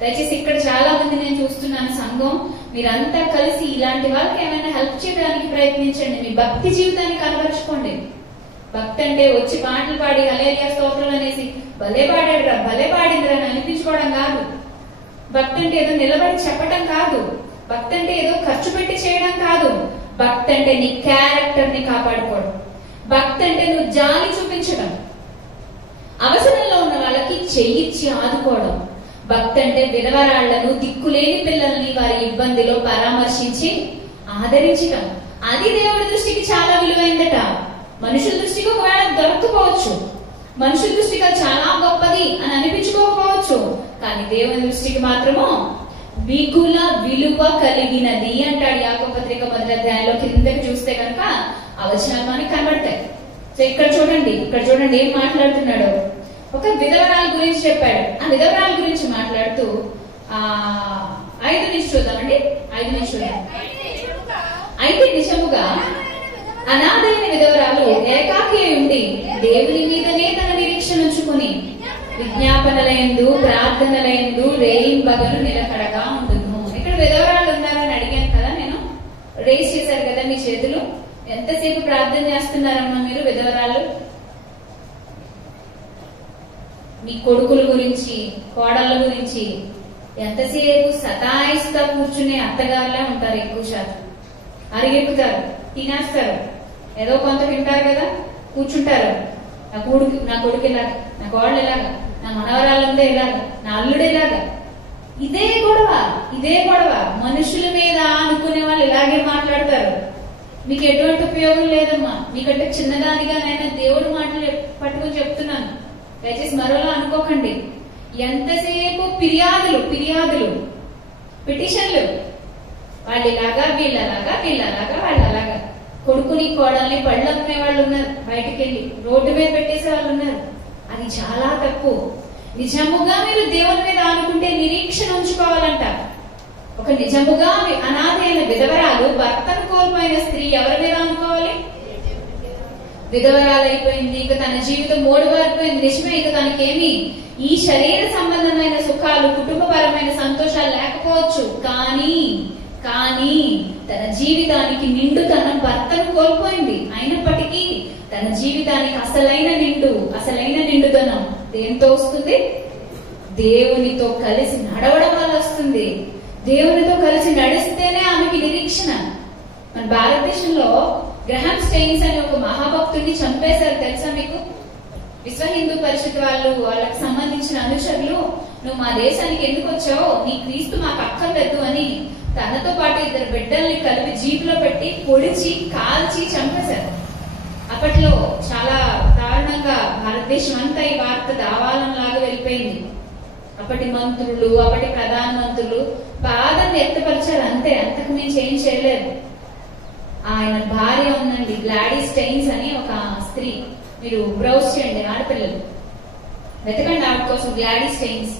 దయచేసి ఇక్కడ చాలా మంది నేను చూస్తున్నాను, సంఘం మీరంతా కలిసి ఇలాంటి వాళ్ళకి ఏమైనా హెల్ప్ చేయడానికి ప్రయత్నించండి. మీ భక్తి జీవితాన్ని కనబరుచుకోండి. భక్తి అంటే వచ్చి పాటలు పాడి హల్లెలూయా స్తోత్రం అనేసి భలే పాడాడురా భలే పాడిందిరా అని అనిపించుకోవడం కాదు. భక్తి అంటే ఏదో నిలబడి చెప్పడం కాదు. భక్తి అంటే ఏదో ఖర్చు పెట్టి చేయడం కాదు. భక్తి అంటే నీ క్యారెక్టర్ ని కాపాడుకోవడం. భక్తి అంటే నువ్వు జాలి చూపించడం, అవసరంలో ఉన్న వాళ్ళకి చెయ్యిచ్చి ఆదుకోవడం. భక్తి అంటే విధవరాళ్లను, దిక్కులేని పిల్లల్ని వారి ఇబ్బందిలో పరామర్శించి ఆదరించడం. అది దేవుడి దృష్టికి చాలా విలువైందట. మనుషుల దృష్టికి ఒకవేళ దొరకపోవచ్చు, మనుషుల దృష్టిగా చాలా గొప్పది అని అనిపించుకోకపోవచ్చు, కానీ దేవుని దృష్టికి మాత్రము మిగుల విలువ కలిగినది అంటాడు యాకోబు పత్రిక 1వ అధ్యాయంలో. కిందకి చూస్తే కనుక ఆ వచనాలు మనకి కనబడతాయి. సో ఇక్కడ చూడండి ఏం మాట్లాడుతున్నాడు. ఒక విధవరాల గురించి చెప్పాడు. ఆ విధవరాల గురించి మాట్లాడుతూ 5 నుంచి చూద్దామండి. 5 నుంచి చూద్దాం. అయితే నిజముగా అనాథైన విధవరాలు ఏకాకి ఉండి దేవుని మీదనే తన నిరీక్షణ ఉంచుకుని విజ్ఞాపనలయందు ప్రార్థనలయందు రేయింబగలు నిలకడగా ఉండును. ఇక్కడ విధవరాలు ఉన్నారని అడిగాను కదా నేను. రేస్ చేశారు కదా మీ చేతులు. ఎంతసేపు ప్రార్థన చేస్తున్నారమ్మా మీరు విధవరాలు? మీ కొడుకుల గురించి, కోడళ్ళ గురించి ఎంతసేపు సతాయిస్తా కూర్చునే అత్తగారులే ఉంటారు. ఎక్కువ శాతం అరిగెక్కుతారు, తినేస్తారు, ఏదో కొంత తింటారు కదా, కూర్చుంటారు. నా కొడుకు ఇలాగా, నా కోడలు ఇలాగా, నా మనవరాలంతా ఇలాగా, నా అల్లుడు ఇలాగా. ఇదే గొడవ. మనుషుల మీద అనుకునే వాళ్ళు ఇలాగే మాట్లాడతారు. మీకు ఎటువంటి ఉపయోగం లేదమ్మా. మీకంటే చిన్నదానిగా నేను దేవుడి మాటలు పట్టుకుని చెప్తున్నాను. దయచేసి మరోలా అనుకోకండి. ఎంతసేపు ఫిర్యాదులు, పిటిషన్లు, వాళ్ళు ఇలాగా, వీళ్ళలాగా, వాళ్ళలాగా. కొడుకుని కోడల్ని పళ్ళు అమ్మే వాళ్ళు ఉన్నారు, బయటకు వెళ్ళి రోడ్డు మీద పెట్టేసే వాళ్ళు ఉన్నారు. అది చాలా తప్పు. నిజముగా మీరు దేవుని మీద ఆనుకుంటే నిరీక్షణ ఉంచుకోవాలంట. ఒక నిజముగా అనాథైన విధవరాలు, భర్తను కోల్పోయిన స్త్రీ ఎవరి మీద ఆనుకోవాలి? విధవరాలైపోయింది, ఇక తన జీవితం మూడుబారిపోయింది. నిజమే, ఇక తనకేమి ఈ శరీర సంబంధమైన సుఖాలు, కుటుంబపరమైన సంతోషాలు లేకపోవచ్చు. కానీ తన జీవితానికి నిండుతనం భర్తను కోల్పోయింది. అయినప్పటికీ తన జీవితానికి అసలైన నిండుతనం దేంతో వస్తుంది? దేవునితో కలిసి నడవడం వల్ల వస్తుంది. దేవునితో కలిసి నడిస్తేనే ఆమెకి నిరీక్షణ. మన భారతదేశంలో గ్రహాం స్టెయిన్స్ అనే ఒక మహాభక్తుడిని చంపేశారు, తెలుసా మీకు? విశ్వ హిందూ పరిషత్ వాళ్ళకి సంబంధించిన అనుచరులు, నువ్వు మా దేశానికి ఎందుకు వచ్చావో, నీ క్రీస్తు మాకు అక్కర్లేదు అని తనతో పాటు 2 బిడ్డల్ని కలిపి జీపులో పెట్టి పొడిచి కాల్చి చంపేశారు. అప్పట్లో చాలా దారుణంగా భారతదేశం అంతా ఈ వార్త దావాలంలాగా వెళ్ళిపోయింది. అప్పటి మంత్రులు, అప్పటి ప్రధానమంత్రులు పాదాన్ని ఎత్తపరిచారు అంతే, అంతకు మించి ఏం చేయలేదు. ఆయన భార్య ఉందండి, గ్లాడీస్ స్టెయిన్స్ అని ఒక స్త్రీ, మీరు బ్రౌజ్ చేయండి, ఆడపిల్లలు వెతకండి ఆవిడ కోసం, గ్లాడీస్ స్టెయిన్స్.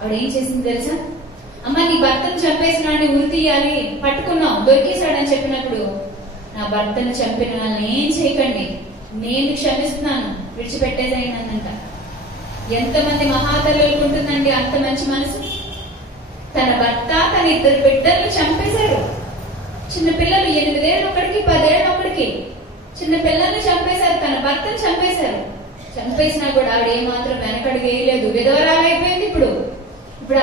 ఆవిడ ఏం చేసింది తెలుసా? అమ్మ నీ భర్తను చంపేసిన ఉరి తీయాలి, పట్టుకున్నాం, దొరికేశాడని చెప్పినప్పుడు, నా భర్తను చంపిన వాళ్ళని ఏం చేయకండి, నేను క్షమిస్తున్నాను, విడిచిపెట్టేదైందంట. ఎంతమంది మహాతల్లులకు ఉంటుందండి అంత మంచి మనసు? తన భర్త తన 2 బిడ్డలను చంపేశారు. చిన్న పిల్లలు 8 ఏళ్ళు ఒకటికి 10 ఏళ్ళు ఒకటికి చిన్న పిల్లల్ని చంపేశారు, తన భర్తను చంపేశారు. చంపేసినా కూడా ఆవిడ ఏమాత్రం వెనకడుగు వేయలేదు. విధవరాలు అయిపోయింది. ఇప్పుడు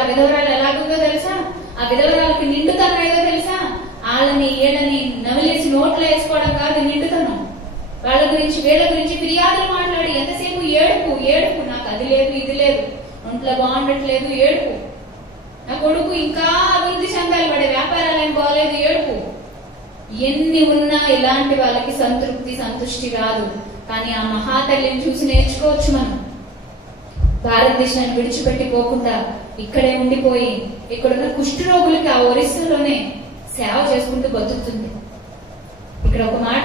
ఆ విధవరాలు ఎలాగుందో తెలుసా? ఆ విధవరాలకి నిండుతనం ఏదో తెలుసా? వాళ్ళని వీళ్ళని నమిలేసి నోట్లో వేసుకోవడం కాదు నిండుతనం. వాళ్ళ గురించి వీళ్ళ గురించి ఫిర్యాదులు మాట్లాడి ఎంతసేపు ఏడుపు ఏడుపు, నాకు అది లేదు ఇది లేదు, ఒంట్లో బాగుండట్లేదు ఏడుపు, నా కొడుకు ఇంకా అభివృద్ధి చెందాలి, వాడి వ్యాపారాలు ఏం బాగలేదు ఏడుపు. ఎన్ని ఉన్నా ఇలాంటి వాళ్ళకి సంతృప్తి సంతుష్టి రాదు. కానీ ఆ మహాతల్లిని చూసి నేర్చుకోవచ్చు మనం. భారతదేశాన్ని విడిచిపెట్టిపోకుండా ఇక్కడే ఉండిపోయి ఇక్కడున్న కుష్ఠరోగులకి ఆ ఒరిస్సాలోనే సేవ చేసుకుంటూ బతుకుతుంది. ఇక్కడ ఒక మాట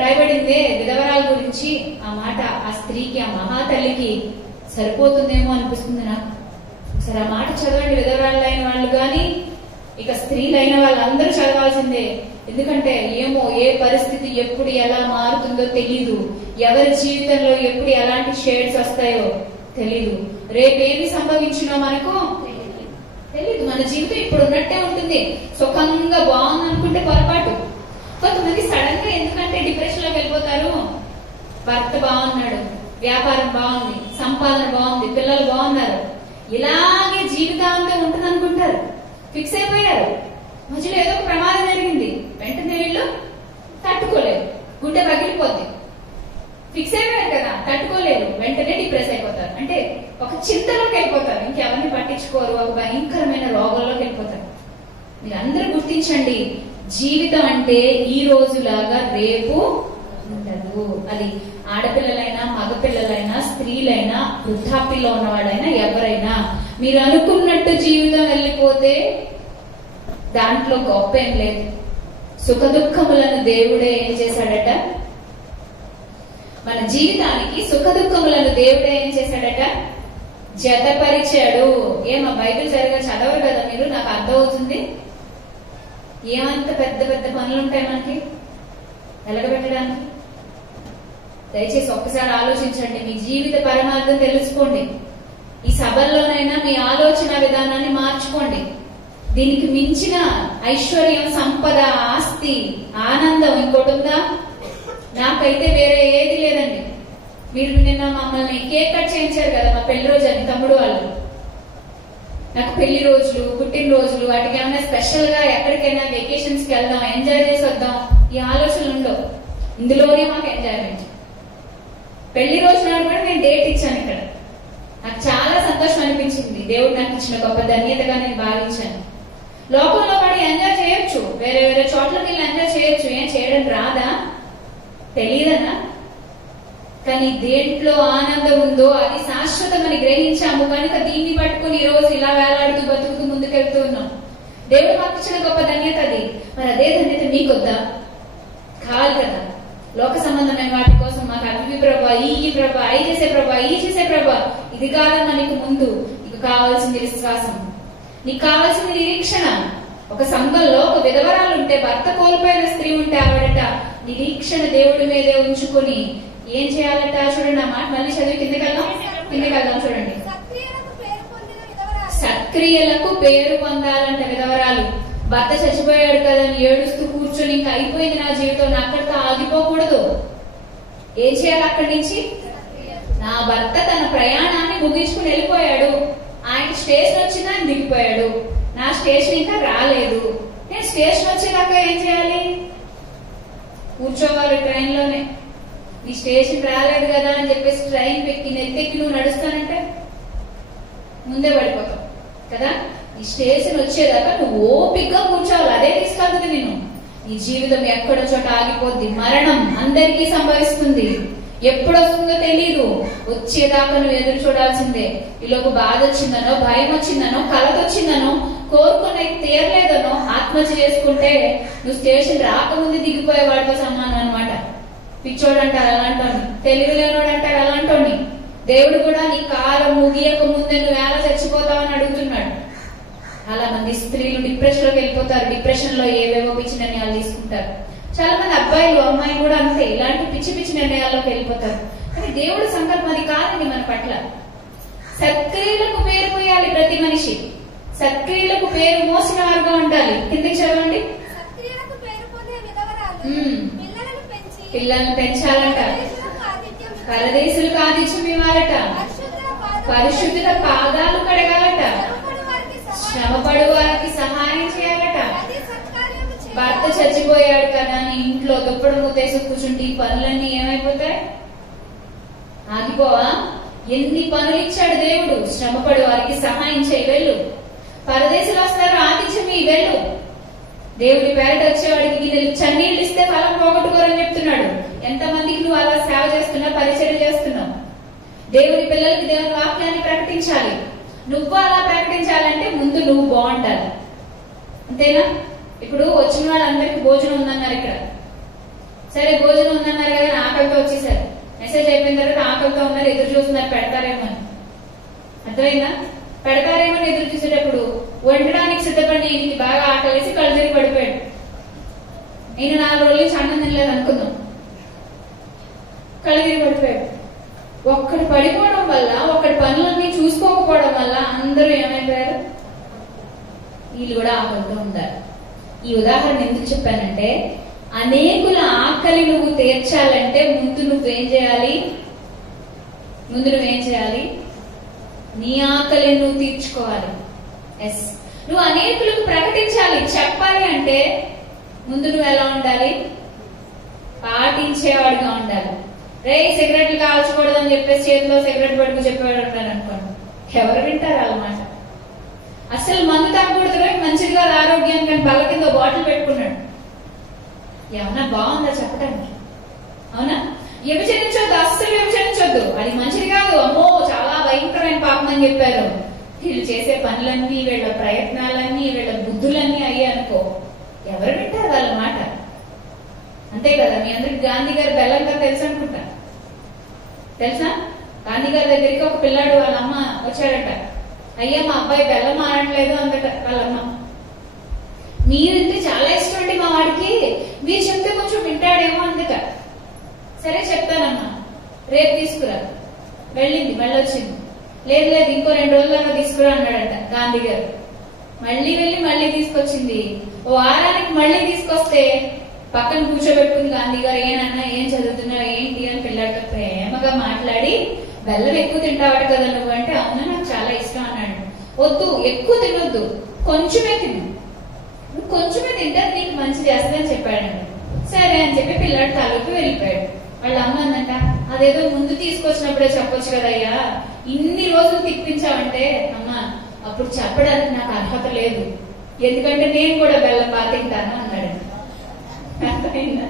రాయబడిందే విధవరాల గురించి. ఆ మాట ఆ స్త్రీకి, ఆ మహాతల్లికి సరిపోతుందేమో అనిపిస్తుంది నాకు. సరే ఆ మాట చదవండి. విధవరాళ్ళు అయిన వాళ్ళు గాని ఇక స్త్రీలైన వాళ్ళందరూ చదవాల్సిందే. ఎందుకంటే ఏమో ఏ పరిస్థితి ఎప్పుడు ఎలా మారుతుందో తెలీదు. ఎవరి జీవితంలో ఎప్పుడు ఎలాంటి షేడ్స్ వస్తాయో తెలీదు. రేపేమి సంభవించినో మనకు తెలీదు. మన జీవితం ఇప్పుడు ఉన్నట్టే ఉంటుంది. సుఖంగా బాగుంది అనుకుంటే పొరపాటు. కొంతమంది సడన్ గా ఎందుకంటే డిప్రెషన్ లోకి వెళ్ళిపోతారు. భర్త బాగున్నాడు, వ్యాపారం బాగుంది, సంపాదన బాగుంది, పిల్లలు బాగున్నారు, ఇలాగే జీవితాంతం ఉంటుంది అనుకుంటారు. ఫిక్స్ అయిపోయారు. మధ్యలో ఏదో ఒక ప్రమాదం జరిగింది, వెంటనే వీళ్ళు తట్టుకోలేరు, గుండె పగిలిపోద్ది. ఫిక్స్ అయిపోయారు కదా, తట్టుకోలేరు, వెంటనే డిప్రెస్ అయిపోతారు. అంటే ఒక చింతలోకి వెళ్ళిపోతారు, ఇంకెవరిని పట్టించుకోరు, ఒక భయంకరమైన రోగంలోకి వెళ్ళిపోతారు. మీరందరూ గుర్తించండి, జీవితం అంటే ఈ రోజులాగా రేపు ఉండదు. అది ఆడపిల్లలైనా మగపిల్లలైనా స్త్రీలైనా వృద్ధాప్యంలో ఉన్నవాడైనా ఎవరైనా మీరు అనుకున్నట్టు జీవితం వెళ్ళిపోతే దాంట్లో గొప్ప ఏం లేదు. సుఖ దుఃఖములను దేవుడే ఏం చేశాడట? మన జీవితానికి సుఖ దుఃఖములను దేవుడే ఏం చేశాడట? జతపరిచాడు. ఏమా బైబిల్ సరిగా చదవరు కదా మీరు? నాకు అర్థం అవుతుంది. ఏమంత పెద్ద పెద్ద పనులు ఉంటాయి మనకి వెలగబెట్టడానికి. దయచేసి ఒక్కసారి ఆలోచించండి, మీ జీవిత పరమార్థం తెలుసుకోండి. ఈ సభల్లోనైనా మీ ఆలోచన విధానాన్ని మార్చుకోండి. దీనికి మించిన ఐశ్వర్యం, సంపద, ఆస్తి, ఆనందం ఇంకోటి ఉందా? నాకైతే వేరే ఏది లేదండి. మీరు నిన్న మమ్మల్ని కేక్ కట్ చేయించారు కదా మా పెళ్లి రోజు అని తమ్ముడు వాళ్ళు. నాకు పెళ్లి రోజులు, పుట్టినరోజులు, వాటికి ఏమైనా స్పెషల్ గా ఎక్కడికైనా వెకేషన్స్ కి వెళ్దాం, ఎంజాయ్ చేసి వద్దాం, ఈ ఆలోచనలు ఉండవు. ఇందులోనే మాకు ఎంజాయ్మెంట్. పెళ్లి రోజు నాడు కూడా నేను డేట్ ఇచ్చాను ఇక్కడ. నాకు చాలా సంతోషం అనిపించింది. దేవుడు నాకు ఇచ్చిన గొప్ప ధన్యతగా నేను భావించాను. లోకంలో పడి ఎంజాయ్ చేయొచ్చు, వేరే వేరే చోట్లకి వెళ్ళి ఎంజాయ్ చేయొచ్చు. ఏం చేయడం రాదా? తెలియదనా? కానీ దేంట్లో ఆనందం ఉందో అది శాశ్వతమని గ్రహించాము కనుక దీన్ని పట్టుకుని ఈ రోజు ఇలా వేలాడుతూ బతుకుతూ ముందుకెళ్తూ ఉన్నాం. దేవుడు మాకు ఇచ్చిన గొప్ప ధన్యత అది. మరి అదే ధన్యత మీకొద్దా? కావాలి కదా. లోక సంబంధమైన వాటి కోసం మాకు అవి ప్రభా, ఈ ప్రభా, అయి చేసే ప్రభా, ఈ చేసే ప్రభా, ఇది కాదన్నా నీకు ముందు. నీకు కావాల్సింది విశ్వాసం, నీకు కావాల్సింది నిరీక్షణ. ఒక సంఘంలో ఒక విధవరాలు ఉంటే, భర్త కోల్పోయిన స్త్రీ ఉంటే ఆవిడట నిరీక్షణ దేవుడి మీదే ఉంచుకుని ఏం చేయాలట? చూడండి, ఆ మాట మళ్ళీ చదివి కిందకెళ్దాం చూడండి. సత్క్రియలకు పేరు పొందాలంట విధవరాలు. భర్త చచ్చిపోయాడు కదని ఏడుస్తూ కూర్చొని ఇంకా అయిపోయింది నా జీవితం, అక్కడితో ఆగిపోకూడదు. ఏం చేయాలి? అక్కడి నుంచి నా భర్త తన ప్రయాణాన్ని ముగించుకుని వెళ్ళిపోయాడు. ఆయన స్టేషన్ వచ్చిందా ఆయన దిగిపోయాడు, నా స్టేషన్ ఇంకా రాలేదు. నేను స్టేషన్ వచ్చేదాకా ఏం చేయాలి? కూర్చోవాలి ట్రైన్ లోనే. ఈ స్టేషన్ రాలేదు కదా అని చెప్పేసి ట్రైన్ నెత్తెక్కి నువ్వు నడుస్తానంటే ముందే పడిపోతావు కదా. ఈ స్టేషన్ వచ్చేదాకా నువ్వు ఓపికగా కూర్చోవాలి. అదే తీసుకెళ్తుంది నేను. ఈ జీవితం ఎక్కడో చోట ఆగిపోద్ది. మరణం అందరికీ సంభవిస్తుంది. ఎప్పుడు వస్తుందో తెలీదు. వచ్చేదాకా నువ్వు ఎదురు చూడాల్సిందే. ఈలోపు బాధ వచ్చిందనో, భయం వచ్చిందనో, కలతొచ్చిందనో, కోరుకునే తీరలేదనో ఆత్మహత్య చేసుకుంటే నువ్వు స్టేషన్ రాకముందు దిగిపోయే వాడితో సమానం అనమాట. పిచ్చోడు అంటారు అలాంటోని, తెలివి లేనోడు అంటాడు అలాంటోని. దేవుడు కూడా నీ కాలం ముగియక ముందే నువ్వు ఎలా చచ్చిపోతావని అడుగుతున్నాడు. చాలా మంది స్త్రీలు డిప్రెషన్ లోకి వెళ్ళిపోతారు. డిప్రెషన్ లో ఏవేవో పిచ్చి నిర్ణయాలు తీసుకుంటారు. చాలా మంది అబ్బాయిలు అమ్మాయిలు కూడా అంతే, ఇలాంటి పిచ్చి పిచ్చి నిర్ణయాల్లోకి వెళ్ళిపోతారు. కానీ దేవుడు సంకల్పం అది కాదండి మన పట్ల. సత్క్రియలకు పేరు పోయాలి ప్రతి మనిషి. సత్క్రియలకు పేరు మోసిన వారుగా ఉండాలి. కిందకి చదవండి. పిల్లల్ని పెంచాలట, పరదేశులకు ఆతిథ్యం ఇవ్వాలట, పరిశుద్ధుల పాదాలు కడగాలట, శ్రమపడు వారికి సహాయం చేయాలట. భర్త చచ్చిపోయాడు కదా అని ఇంట్లో దుప్పడు ముత్తేసి కూర్చుంటే ఈ పనులన్నీ ఏమైపోతాయి? ఆగిపోవా? ఎన్ని పనులు ఇచ్చాడు దేవుడు. శ్రమపడు వారికి సహాయం చేయి, వెళ్ళు. పరదేశులు వస్తారు, ఆతిథ్యం వెళ్ళు. దేవుడి పేరట వచ్చేవాడికి గిన్నెలు చన్నీళ్ళు ఇస్తే ఫలం పోగొట్టుకోరని చెప్తున్నాడు. ఎంతమందికి నువ్వు అలా సేవ చేస్తున్నావు, పరిచయం చేస్తున్నావు. దేవుడి పిల్లలకి దేవుని వాక్యాన్ని ప్రకటించాలి. నువ్వు అలా ప్రకటించాలంటే ముందు నువ్వు బాగుంటాలి. అంతేనా? ఇప్పుడు వచ్చిన వాళ్ళందరికీ భోజనం ఉందన్నారు ఇక్కడ. సరే భోజనం ఉందన్నారు కదా, ఆకలితో వచ్చేసారు. మెసేజ్ అయిపోయిన తర్వాత ఆకలితో ఉన్నారు, ఎదురు చూస్తున్నారు పెడతారేమో అని. అర్థమైందా? పెడతారేమో ఎదురు చూసేటప్పుడు వండడానికి సిద్ధపడి ఈయనకి బాగా ఆకలేసి కళ్ళు తిరిగి పడిపోయాడు. ఈయన 4 రోజుల నుంచి అన్నం తినలేదు అనుకుందాం. కళ్ళు తిరిగి పడిపోయాడు. ఒక్కడు పడిపోవడం వల్ల, ఒక్కడి పనులన్నీ చూసుకోకపోవడం వల్ల అందరూ ఏమైపోయారు? వీళ్ళు కూడా ఆకలితో ఉండాలి. ఈ ఉదాహరణ ఎందుకు చెప్పానంటే, అనేకుల ఆకలి నువ్వు తీర్చాలంటే ముందు నువ్వేం చేయాలి? నీ ఆకలి నువ్వు తీర్చుకోవాలి. ఎస్, నువ్వు అనేకులకు ప్రకటించాలి, చెప్పాలి అంటే ముందు నువ్వు ఎలా ఉండాలి? పాటించేవాడిగా ఉండాలి. రే సిగరెట్లు కాల్చకూడదని చెప్పేసి చేతిలో సిగరెట్ పడుకు చెప్పేవాడు ఉంటాను అనుకోండి, ఎవరు వింటారు అన్నమాట. అసలు మందు తాగకూడదు, మంచిది కాదు ఆరోగ్యానికి, కానీ బల్ల కింద బాటిల్ పెట్టుకున్నాడు. ఏమన్నా బాగుందా చెప్పడానికి? అవునా? వ్యభిచరించొద్దు, అస్సలు వ్యభిచరించొద్దు, అది మంచిది కాదు, అమ్మో చాలా భయంకరమైన పాపం అని చెప్పారు. వీళ్ళు చేసే పనులన్నీ, వీళ్ళ ప్రయత్నాలన్నీ, వీళ్ళ బుద్ధులన్నీ అయ్యాయి అనుకో, ఎవరు వింటారు వాళ్ళ మాట? అంతే కదా. మీ అందరికి గాంధీ గారు బెల్లం గారు తెలుసు అనుకుంటా. తెలుసా? గాంధీ గారి దగ్గరికి ఒక పిల్లాడు వాళ్ళ అమ్మ వచ్చాడట. అయ్యా మా అబ్బాయి బెల్లం మారట్లేదు అందట వాళ్ళమ్మ. మీరంటే చాలా ఇష్టం అండి మా వాడికి, మీరు చెప్తే కొంచెం వింటాడేమో అందట. సరే చెప్తానమ్మా, రేపు తీసుకురా. వెళ్ళింది, మళ్ళీ వచ్చింది. లేదు ఇంకో 2 రోజుల్లో తీసుకురా అన్నాడట గాంధీ గారు. మళ్ళీ వెళ్ళి మళ్ళీ తీసుకొచ్చింది. ఓ వారానికి మళ్ళీ తీసుకొస్తే పక్కన కూర్చోబెట్టుకుని గాంధీ గారు, ఏనన్నా ఏం చదువుతున్నావు ఏంటి అని పిల్లాడితో ప్రేమగా మాట్లాడి, బెల్లం ఎక్కువ తింటావాడు కదా నువ్వు అంటే, అవునా నాకు చాలా ఇష్టం అన్నాడు. వద్దు ఎక్కువ తినొద్దు, కొంచెమే తిను, నువ్వు కొంచెమే తింటే నీకు మంచి చేస్తుందని చెప్పాడండి. సరే అని చెప్పి పిల్లాడు తలకి వెళ్ళిపోయాడు. వాళ్ళ అమ్మ అందంట, అదేదో ముందు తీసుకొచ్చినప్పుడే చెప్పొచ్చు కదయ్యా, ఇన్ని రోజులు తిప్పించావంటే. అమ్మ అప్పుడు చెప్పడానికి నాకు అర్హత లేదు, ఎందుకంటే నేను కూడా బెల్లం బాగా తింటాను అన్నాడు. అర్థమైందా?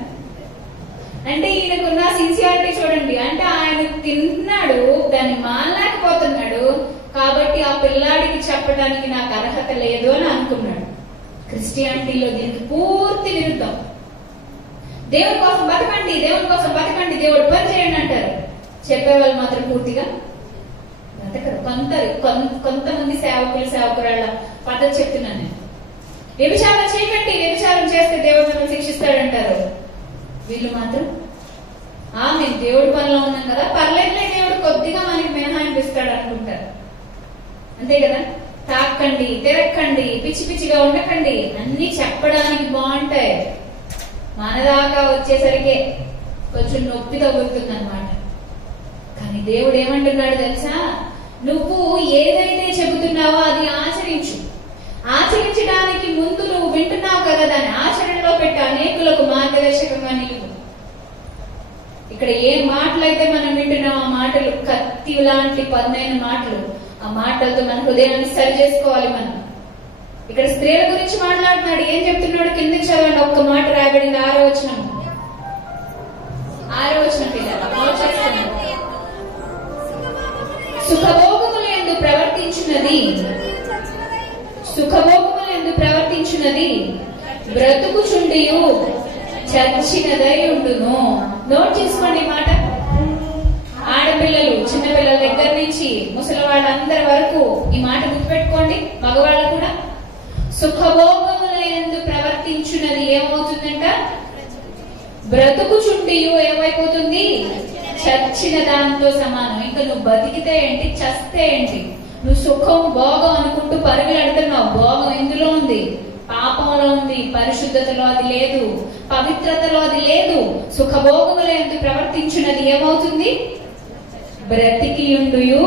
అంటే ఈయనకున్న సిన్సియారిటీ చూడండి. అంటే ఆయన తింటున్నాడు, దాన్ని మానలేకపోతున్నాడు, కాబట్టి ఆ పిల్లాడికి చెప్పడానికి నాకు అర్హత లేదు అని అనుకున్నాడు. క్రిస్టియానిటీలో దీనికి పూర్తి విరుద్ధం. దేవుడి కోసం బతకండి, దేవుడి కోసం బతకండి, దేవుడు పని చేయండి అంటారు. చెప్పేవాళ్ళు మాత్రం పూర్తిగా బతకరు. కొంతమంది సేవకురాళ్ళ పద్ధతి చెప్తున్నాను నేను. వ్యభిచారం చేయకండి, వ్యభిచారం చేస్తే దేవుడు మిమ్మల్ని శిక్షిస్తాడంటారు. వీళ్ళు మాత్రం మేము దేవుడి పనిలో ఉన్నాం కదా, పర్లేదులే దేవుడు కొద్దిగా మనకి మినహాయింపిస్తాడు అనుకుంటారు. అంతే కదా. తాకండి, తిరక్కండి, పిచ్చి పిచ్చిగా ఉండకండి, అన్ని చెప్పడానికి బాగుంటాయి. మనదాకా వచ్చేసరికి కొంచెం నొప్పి తగులుతుంది అన్నమాట. కానీ దేవుడు ఏమంటున్నాడు తెలుసా? నువ్వు ఏదైతే చెబుతున్నావో అది ఆచరించు. ఆచరించడానికి ముందు నువ్వు వింటున్నావు కదా, దాన్ని ఆచరణలో పెట్టి అనేకులకు మార్గదర్శకంగా నిలువు. ఇక్కడ ఏ మాటలైతే మనం వింటున్నాం ఆ మాటలు కత్తి లాంటి పదునైన మాటలు. ఆ మాటలతో మన హృదయాన్ని సరి చేసుకోవాలి మనం. ఇక్కడ స్త్రీల గురించి మాట్లాడుతున్నాడు. ఏం చెప్తున్నాడు? కిందకి చదవండి. ఒక్క మాట రాయబడింది, 6వ వచనం. 6వ వచనం పిల్లలు సుఖభోగములందు ప్రవర్తించున్నది బ్రతుకుచుండియు చచ్చినదై ఉండును. నోట్ చేసుకోండి మాట. ఆడపిల్లలు, చిన్నపిల్లల దగ్గర నుంచి ముసలి వాళ్ళందరి వరకు ఈ మాట గుర్తుపెట్టుకోండి. మగవాళ్ళు కూడా సుఖభోగములందు ప్రవర్తించున్నది ఏమవుతుందంట? బ్రతుకుచుండియు ఏమైపోతుంది? చచ్చిన దాంతో సమానం. ఇంకా నువ్వు బతికితే ఏంటి, చస్తే ఏంటి? నువ్వు సుఖం భోగం అనుకుంటూ పరుగులాడుతున్నావు. భోగం ఎందులో ఉంది? పాపంలో ఉంది. పరిశుద్ధతలో అది లేదు, పవిత్రతలో అది లేదు. సుఖభోగములందు ప్రవర్తించున్నది ఏమవుతుంది? బ్రతికియుండుయు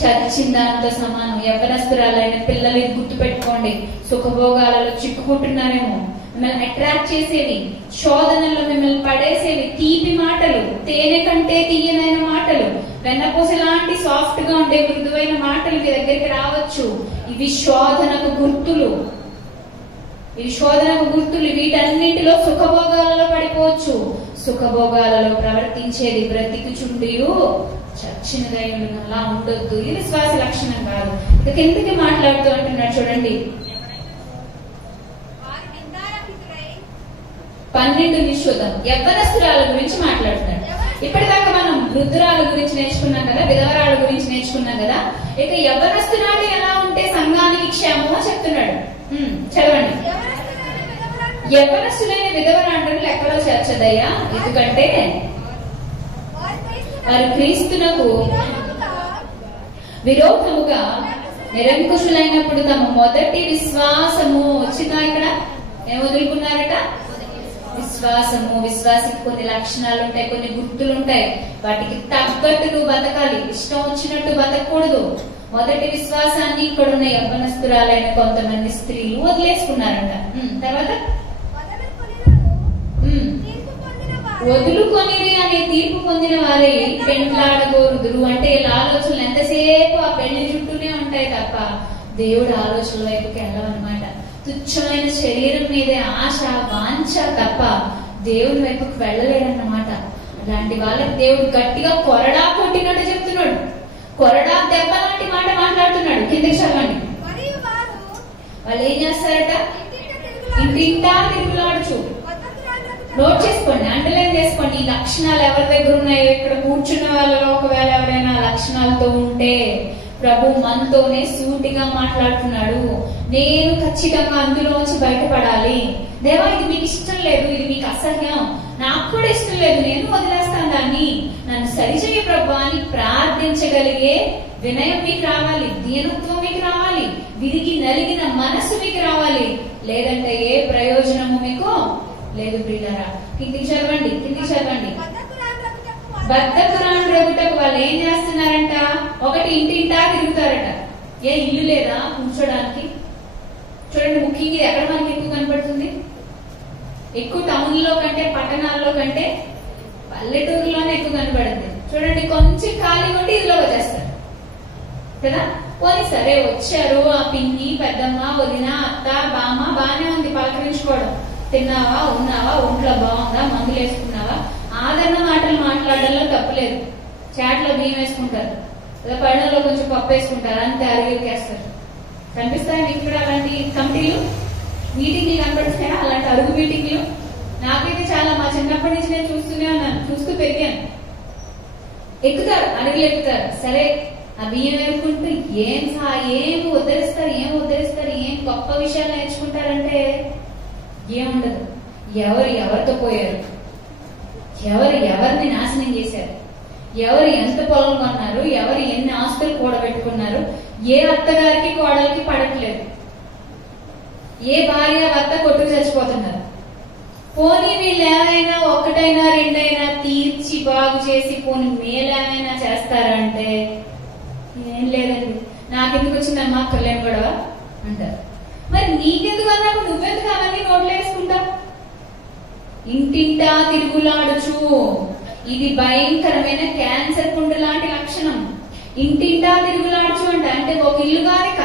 చచ్చిన దాంతో సమానం. యవ్వనస్తురాలైన పిల్లలు ఇది గుర్తు పెట్టుకోండి. సుఖభోగాలలో చిక్కుకుంటున్నారేమో, మిమ్మల్ని అట్రాక్ట్ చేసేవి, శోధనలో మిమ్మల్ని పడేసేవి తీపి మాటలు, తేనె కంటే తీయనైన మాటలు, వెన్నపూస లాంటి సాఫ్ట్ గా ఉండే మృదువైన మాటలు మీ దగ్గరికి రావచ్చు. ఇవి శోధనకు గుర్తులు. వీటన్నింటిలో సుఖభోగాలలో పడిపోవచ్చు. సుఖభోగాలలో ప్రవర్తించేది బ్రతికుచుండియు చచ్చినదై ఉండును. అలా ఉండొద్దు. ఇది విశ్వాస లక్షణం కాదు. ఇక కిందకి మాట్లాడుతూ అంటున్నాడు చూడండి. 12 నిషేధం యవ్వనస్తురాల గురించి మాట్లాడుతున్నాడు. ఇప్పటిదాకా మనం వృద్ధురాల గురించి నేర్చుకున్నాం కదా, విధవరాల గురించి నేర్చుకున్నాం కదా. ఇక యవ్వనస్తురాలు ఎలా ఉంటే సంఘానికి క్షేమమో చెప్తున్నాడు. చదవండి. యవ్వనస్తులైన విధవరాండ్రులు లెక్కలో చేర్చదయ్యా, ఎందుకంటే వారు క్రీస్తునకు విరోధముగా నిరంకుశులైనప్పుడు తమ మొదటి విశ్వాసము వచ్చిందా? ఇక్కడ ఏం వదులుకున్నారట? విశ్వాసము. విశ్వాసకి కొన్ని లక్షణాలు ఉంటాయి, కొన్ని గుర్తులు ఉంటాయి. వాటికి తగ్గట్టు నువ్వు బతకాలి. ఇష్టం వచ్చినట్టు బతకూడదు. మొదటి విశ్వాసాన్ని ఇక్కడున్న యవ్వనస్తురాలైన కొంతమంది స్త్రీలు వదిలేసుకున్నారంట. తర్వాత వదులుకొనిరి అనే తీర్పు పొందిన వారే పెండ్లాడగోరుదురు. అంటే ఇలా ఆలోచనలు ఎంతసేపు ఆ పెళ్లి చుట్టూనే ఉంటాయి తప్ప దేవుడు ఆలోచనల వైపుకి వెళ్ళవన్నమాట. తుచ్చమైన శరీరం మీదే ఆశ, వాంఛ తప్ప దేవుడి వైపుకి వెళ్ళలేడన్నమాట. అలాంటి వాళ్ళకి దేవుడు గట్టిగా కొరడా కొట్టినట్టు చెప్తున్నాడు. కొరడా దెబ్బ లాంటి మాట మాట్లాడుతున్నాడు. కిందకి చదవండి. వాళ్ళు ఏం చేస్తారట? ఇంటింటా తిరుగులాడుచు. నోట్ చేసుకోండి, అండర్లైన్ చేసుకోండి. ఈ లక్షణాలు ఎవరి దగ్గర ఉన్నాయో, ఇక్కడ కూర్చున్న వాళ్ళలో ఒకవేళ ఎవరైనా లక్షణాలతో ఉంటే ప్రభు మనతోనే సూటిగా మాట్లాడుతున్నాడు. నేను ఖచ్చితంగా అందులోంచి బయటపడాలి. దేవా, ఇది మీకు ఇష్టం లేదు, ఇది మీకు అసహ్యం, నాకు కూడా ఇష్టం లేదు, నేను వదిలేస్తాను దాన్ని, నన్ను సరిచేయ ప్రభు అని ప్రార్థించగలిగే వినయం మీకు రావాలి, దీనత్వం మీకు రావాలి, విరిగి నలిగిన మనస్సు మీకు రావాలి. లేదంటే ఏ ప్రయోజనము మీకు లేదు ప్రియులారా. కిందికి చదవండి. బద్ధకురాండ్రగుటకు వాళ్ళు ఏం చేస్తున్నారంట? ఒకటి ఇంటింటా తిరుగుతారట. ఏ ఇల్లు లేదా కూర్చోడానికి? చూడండి, ముఖ్యంగా ఎక్కడ మనకి ఎక్కువ కనపడుతుంది? ఎక్కువ టౌన్ లో కంటే, పట్టణాల్లో కంటే పల్లెటూరులోనే ఎక్కువ కనపడుతుంది. చూడండి, కొంచెం ఖాళీ ఉంటే ఇదిలో వచ్చేస్తారు కదా. పోనీ సరే వచ్చారు, ఆ పిన్ని, పెద్దమ్మ, వదిన, అత్త, బామ్మ, బానే ఉంది పలకరించుకోవడం. తిన్నావా, ఉన్నావా, ఒంట్లో బాగుందా, మందులు వేసుకున్నావా, ఆదరణ మాటలు మాట్లాడడంలో తప్పులేదు. చాట్లో బియ్యం వేసుకుంటారు, పళ్ళలో కొంచెం పప్పు వేసుకుంటారు, అంతే అరుగుకేస్తారు. కనిపిస్తాయి మీకు కూడా అలాంటి కమిటీలు, మీటింగ్లు కనపడిస్తాయా? అలాంటి అరుగు మీటింగ్లు నాకైతే చాలా, మా చిన్నప్పటి నుంచి నేను చూస్తూనే ఉన్నాను, చూస్తూ పెరిగాను. ఎక్కుతారు, అడుగులు ఎక్కుతారు. సరే, ఆ బియ్యం వేసుకుంటూ ఏం ఉద్ధరిస్తారు, ఏం గొప్ప విషయాలు నేర్చుకుంటారంటే ఏముండదు. ఎవరితో పోయారు, ఎవరిని నాశనం చేశారు, ఎవరు ఎంత పొలం కొన్నారు, ఎవరు ఎన్ని ఆస్తులు కూడబెట్టుకున్నారు, ఏ అత్తగారికి కోడలికి పడట్లేదు, ఏ భార్య భర్త కొట్టుకు చచ్చిపోతున్నారు. పోనీ వీళ్ళు ఏమైనా ఒకటైనా రెండైనా తీర్చి బాగు చేసి పోనీ మేలేమైనా చేస్తారంటే ఏం లేదండి, నాకెందుకు వచ్చిందమ్మా కళ్యాణ్ గొడవ అంటారు. మరి నీకెందుకు అన్నప్పుడు నువ్వెందుకు అవన్నీ నోట్లు వేసుకుంటావు? ఇంటింటా తిరుగులాడుచు, ఇది భయంకరమైన క్యాన్సర్ పుండు లాంటి లక్షణం. ఇంటింటా తిరుగులాడుచు అంటే ఒక ఇల్లు గారిక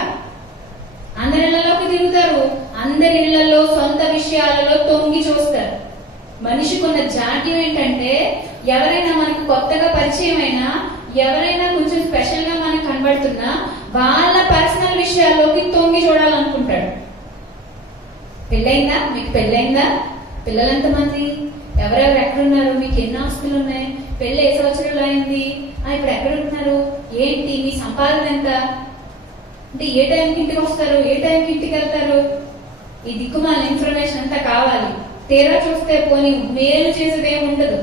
అందరి ఇళ్లలోకి తిరుగుతారు, అందరి ఇళ్లలో సొంత విషయాలలో తొంగి చూస్తారు. మనిషికున్న జాడ్యం ఏంటంటే ఎవరైనా మనకు కొత్తగా పరిచయం అయినా, ఎవరైనా కొంచెం స్పెషల్ గా మనకు కనబడుతున్నా వాళ్ళ పర్సనల్ విషయాల్లోకి తొంగి చూడాలనుకుంటాడు. పెళ్ళైందా? మీకు పెళ్ళైందా? పిల్లలు ఎంతమంది? ఎవరెవరు ఎక్కడున్నారు? మీకు ఎన్ని ఆస్తులు ఉన్నాయి? పెళ్లి ఏ సంవత్సరాలు అయింది? ఇప్పుడు ఎక్కడ ఉంటున్నారు? ఏంటి మీ సంపాదన ఎంత? అంటే ఏ టైంకి ఇంటికి వస్తారు, ఏ టైంకి ఇంటికి వెళ్తారు? ఈ దిక్కుమాల ఇన్ఫర్మేషన్ అంతా కావాలి. తీరా చూస్తే పోనీ మేలు చేసేది ఏమి ఉండదు,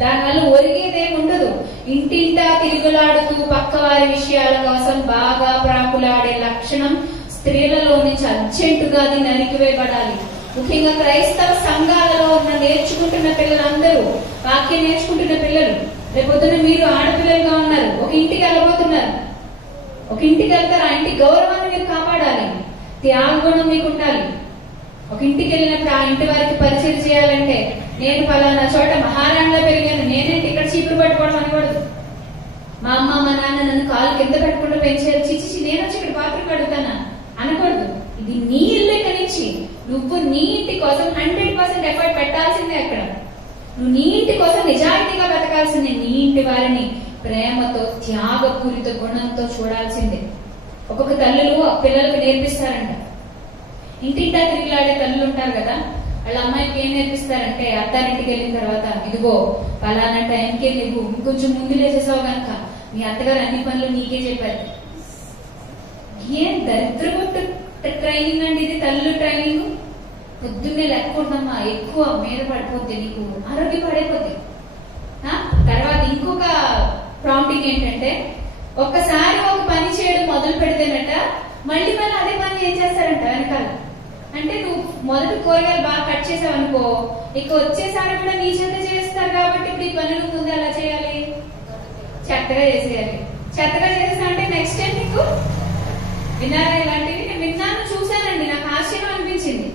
దానివల్ల ఒరిగేదేమి ఉండదు. ఇంటింటా తిరుగులాడుతూ పక్క వారి విషయాల కోసం బాగా ప్రాకులాడే లక్షణం స్త్రీలలో నుంచి అర్జెంటుగా అది నరికివేయబడాలి. ముఖ్యంగా క్రైస్తవ సంఘాలలో ఉన్న నేర్చుకుంటున్న పిల్లలందరూ, వాక్యం నేర్చుకుంటున్న పిల్లలు, రేపొద్దున మీరు ఆడపిల్లలుగా ఉన్నారు, ఒక ఇంటికి వెళ్ళబోతున్నారు. ఒక ఇంటికి వెళ్తారు, ఆ ఇంటి గౌరవాన్ని మీరు కాపాడాలి, త్యాగగుణం మీకు ఉండాలి. ఒక ఇంటికి వెళ్ళినప్పుడు ఆ ఇంటి వారికి పరిచయం చేయాలంటే నేను పలానా చోట మహారాణిలో పెరిగాను, నేనేంటి ఇక్కడ చీపురు పట్టుకోవడం అనకూడదు. మా అమ్మ మా నాన్న నన్ను కాలు కింద పెట్టకుండా పెంచారు, చిచి నేను వచ్చి ఇక్కడ పాత్ర కడుగుతానా అనకూడదు. ఇది నీ ఇల్లు నుంచి నువ్వు నీ ఇంటి కోసం 100% ఎఫర్ట్ పెట్టాల్సిందే. అక్కడ నువ్వు నీ ఇంటి కోసం నిజాయితీగా బతకాల్సిందే. నీ ఇంటి వారిని ప్రేమతో త్యాగపూరిత గుణంతో చూడాల్సిందే. ఒక్కొక్క తల్లులు పిల్లలకు నేర్పిస్తారంట. ఇంటింటా తిరిగిలాడే తల్లులు ఉంటారు కదా, వాళ్ళ అమ్మాయికి ఏం నేర్పిస్తారంటే అత్తారింటికి వెళ్ళిన తర్వాత, ఇదిగో పలానా టైంకి నువ్వు ఇంకొంచెం ముందు లేచేసావు కనుక మీ అత్తగారు అన్ని పనులు నీకే చెప్పారు. ఏం దరిద్రగొట్టు ట్రైనింగ్ అండి ఇది, తల్లు ట్రైనింగ్. పొద్దున్నే లెక్కుంటామా, ఎక్కువ మీద పడిపోతే నీకు ఆరోగ్యం పడైపోతే. తర్వాత ఇంకొక ప్రాంప్టింగ్ ఏంటంటే, ఒక్కసారి ఒక పని చేయడం మొదలు పెడితేనట మళ్ళీ అదే పని ఏం చేస్తారంట వెనకాల. అంటే నువ్వు మొదటి కూరగాయలు బాగా కట్ చేసావు అనుకో, ఇక వచ్చేసారి కూడా నీ చేత చేస్తారు కాబట్టి ఇప్పుడు ఈ పని నువ్వు ముందు ఎలా చేయాలి? చెత్తగా చేసేయాలి. చెత్తగా చేసేసా అంటే నెక్స్ట్ టైం నీకు విన్నారా ఇలాంటివి? నేను విన్నాను, చూశానండి, నాకు ఆశ్చర్యం అనిపించింది.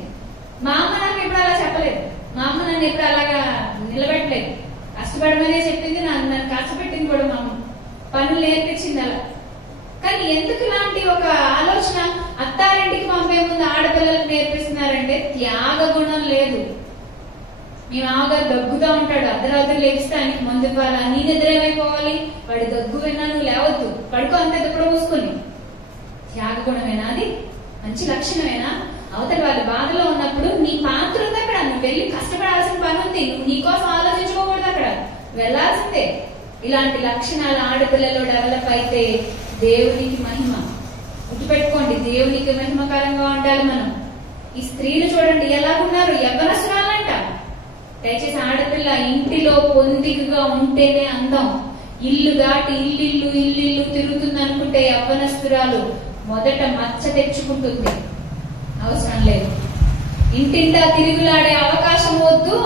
మా అమ్మ నాకు ఎప్పుడు అలా చెప్పలేదు. మా అమ్మ నన్ను ఎప్పుడు అలాగా నిలబెట్టలేదు. కష్టపడమనే చెప్పింది, నన్ను కష్టపెట్టింది కూడా మా అమ్మ, పనులు నేర్పించింది అలా. కానీ ఎందుకు ఇలాంటి ఒక ఆలోచన అత్తారింటికి పంపే ముందు ఆడపిల్లలకు నేర్పిస్తున్నారంటే త్యాగ గుణం లేదు. మీ మామగారు దగ్గుతా ఉంటాడు, అర్ధరాత్రి లేపిస్తే ఆయనకి మందు ఇవ్వాలా, నీ నిద్రేమైపోవాలి, వాడి దగ్గు విన్నా నువ్వు లేవద్దు, పడుకో అంతే దుప్పడ మూసుకొని. త్యాగ గుణమేనా అది? మంచి లక్షణమేనా? అవతల వాళ్ళ బాధలో ఉన్నప్పుడు నీ పాత్ర ఉంది అక్కడ, నువ్వు వెళ్ళి కష్టపడాల్సిన పని ఉంది, నువ్వు నీకోసం ఆలోచించుకోకూడదు, అక్కడ వెళ్లాల్సిందే. ఇలాంటి లక్షణాలు ఆడపిల్లలో డెవలప్ అయితే దేవునికి మహిమ. గుర్తుపెట్టుకోండి, దేవునికి మహిమకరంగా ఉండాలి మనం. ఈ స్త్రీలు చూడండి ఎలాగున్నారు, యవ్వనస్తురాలంట. దయచేసి ఆడపిల్ల ఇంటిలో పొందికగా ఉంటేనే అందం. ఇల్లు దాటి ఇల్లు తిరుగుతుంది అనుకుంటే యవ్వనస్తురాలు మొదట మచ్చ తెచ్చుకుంటుంది. అవసరం లేదు. ఇంటింటా తిరుగులాడే అవకాశం వద్దు,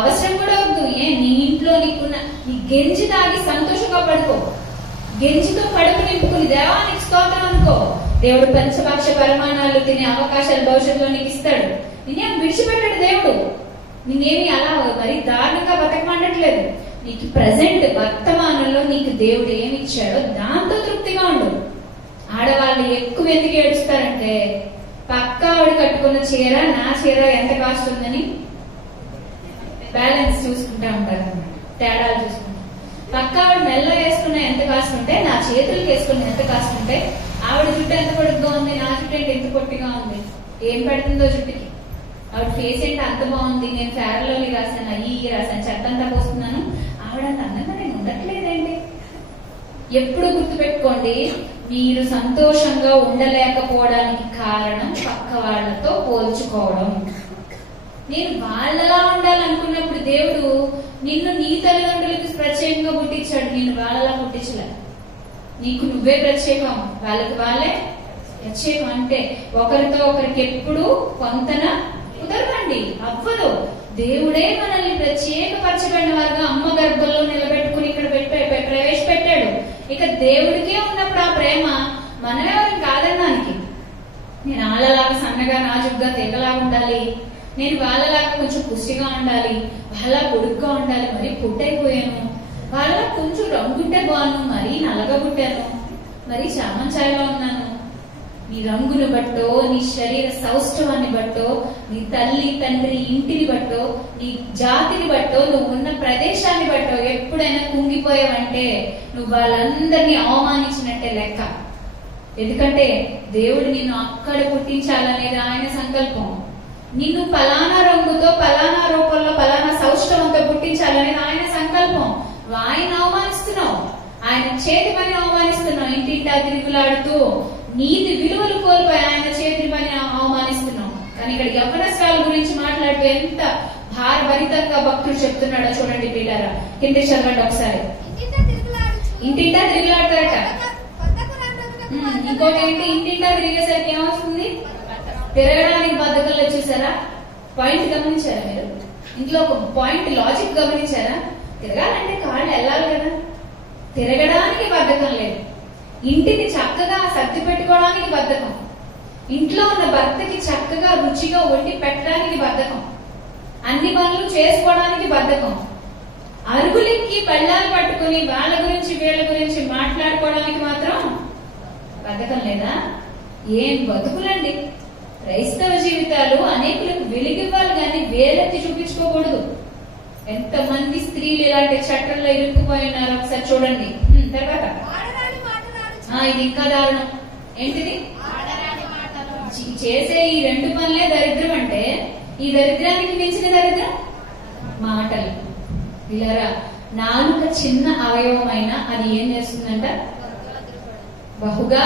అవసరం కూడా వద్దు. నీ ఇంట్లో నీకున్న నీ గెంజి తాగి సంతోషంగా పడుకో, గెంజితో కడుపు నింపుకుని దేవానికి స్తోత్రం అనుకో. దేవుడు పంచభక్ష పరిమాణాలు తినే అవకాశాలు భవిష్యత్తులో నీకు ఇస్తాడు. నేనేం విడిచిపెట్టాడు దేవుడు, నేనేమి అలా మరి దారుణంగా బతకమండట్లేదు. నీకు ప్రజెంట్ వర్తమానంలో నీకు దేవుడు ఏమి ఇచ్చాడో దాంతో తృప్తిగా ఉండు. ఆడవాళ్ళు ఎక్కువ ఎందుకు ఏడుస్తారంటే, పక్క ఆవిడ కట్టుకున్న చీర నా చీర ఎంత కాస్ట్ ఉందని బ్యాలెన్స్ చూసుకుంటా ఉంటారు అన్నమాట, తేడాలు చూసుకుంటారు. పక్క ఆవిడ మెల్ల వేసుకున్న ఎంత కాస్ట్ ఉంటే, నా చేతులకు వేసుకున్న ఎంత కాస్ట్ ఉంటే, ఆవిడ జుట్టు ఎంత పొడుగ్గా ఉంది, నా జుట్టు ఏంటి ఎంత పొట్టిగా ఉంది, ఏం పెడుతుందో జుట్టుకి, ఆవిడ ఫేస్ ఏంటి అంత బాగుంది, నేను ఫేర్లో రాశాను, అయ్యి రాశాను, చెత్తంతా పోస్తున్నాను, ఆవిడ అంత అందంగా నేను ఉండట్లేదండి. ఎప్పుడు గుర్తుపెట్టుకోండి, మీరు సంతోషంగా ఉండలేకపోవడానికి కారణం పక్క వాళ్ళతో పోల్చుకోవడం. నేను వాళ్ళలా ఉండాలనుకున్నప్పుడు దేవుడు నిన్ను నీ తల్లిదండ్రులకు ప్రత్యేకంగా పుట్టించాడు, నేను వాళ్ళలా పుట్టించలే. నీకు నువ్వే ప్రత్యేకం, వాళ్ళకి వాళ్ళే ప్రత్యేకం. అంటే ఒకరితో ఒకరికి ఎప్పుడు పొంతన కుదరకండి, అవ్వదు. దేవుడే మనల్ని ప్రత్యేకపరచబడిన వారుగా అమ్మ గర్భంలో నిలబెట్టుకుని ఇక్కడ ప్రవేశపెట్టాడు. ఇక దేవుడికే ఉన్నప్పుడు ఆ ప్రేమ మనమెవరం కాదన్నానికి. నేను వాళ్ళలాగా సన్నగా నాజుగ్గా తెగలా ఉండాలి, నేను వాళ్ళలాగా కొంచెం పుష్టిగా ఉండాలి, వాళ్ళ పొడుగ్గా ఉండాలి, మరి పుట్టైపోయాను, వాళ్ళ కొంచెం రంగుంటే బాను, మరీ నల్లగా పుట్టాను, మరి చామంచాయలో ఉన్నాను, నీ రంగును బట్టో, నీ శరీర సౌష్ఠవాన్ని బట్టో, నీ తల్లి తండ్రి ఇంటిని బట్టో, నీ జాతిని బట్టో, నువ్వు ఉన్న ప్రదేశాన్ని బట్టో ఎప్పుడైనా కుంగిపోయావంటే నువ్వు వాళ్ళందరినీ అవమానించినట్టే లెక్క. ఎందుకంటే దేవుడు నిన్ను అక్కడ పుట్టించాలనేది ఆయన సంకల్పం. నిన్ను పలానా రంగుతో, పలానా రూపంలో, పలానా సౌష్ఠవంతో పుట్టించాలనేది ఆయన సంకల్పం. ఆయన అవమానిస్తున్నావు, ఆయన చేతి పని అవమానిస్తున్నావు. ఇంటింటా తిరుగులాడుతూ నీతి విలువలు కోల్పోయి ఆయన చేతి పని అవమానిస్తున్నావు. కానీ ఇక్కడ యవ్వనస్తుల గురించి మాట్లాడుతూ ఎంత భారభరితంగా భక్తుడు చెప్తున్నాడో చూడండి పిల్లరా. కింద చదవండి ఒకసారి. ఇంటింటా తిరుగులాడతారట. ఇంకోటి ఏంటి, ఇంటింటా తిరిగేసరికి ఏమవుతుంది? తిరగడానికి బద్దకంలో. చూసారా పాయింట్? గమనించారా మీరు? ఇంట్లో ఒక పాయింట్ లాజిక్ గమనించారా? తిరగాలంటే కాళ్ళు వెళ్ళాలి కదా. తిరగడానికి బద్ధకం లేదు, ఇంటిని చక్కగా సర్ది పెట్టుకోవడానికి బద్ధకం, ఇంట్లో ఉన్న భర్తకి చక్కగా రుచిగా వండి పెట్టడానికి బద్ధకం, అన్ని పనులు చేసుకోవడానికి బద్ధకం, అరుగులెక్కి పళ్ళాలు పట్టుకుని వాళ్ళ గురించి వీళ్ళ గురించి మాట్లాడుకోవడానికి మాత్రం బద్ధకం లేదా? ఏం బతుకులండి! క్రైస్తవ జీవితాలు అనేకులకు వెలుగివ్వాలి కానీ వేలెత్తి చూపించుకోకూడదు. ఎంతమంది స్త్రీలు ఇలాంటి చట్టంలో ఇరుక్కుపోయి ఉన్నారో ఒకసారి చూడండి. తర్వాత ఇది ఇంకా దారుణం. ఏంటిది? చేసే ఈ రెండు పనులే దరిద్రం అంటే ఈ దరిద్రానికి మించిన దరిద్రం మాటలు. పిల్లరా, నాలుక చిన్న అవయవమైన అది ఏం చేస్తుందంట? బహుగా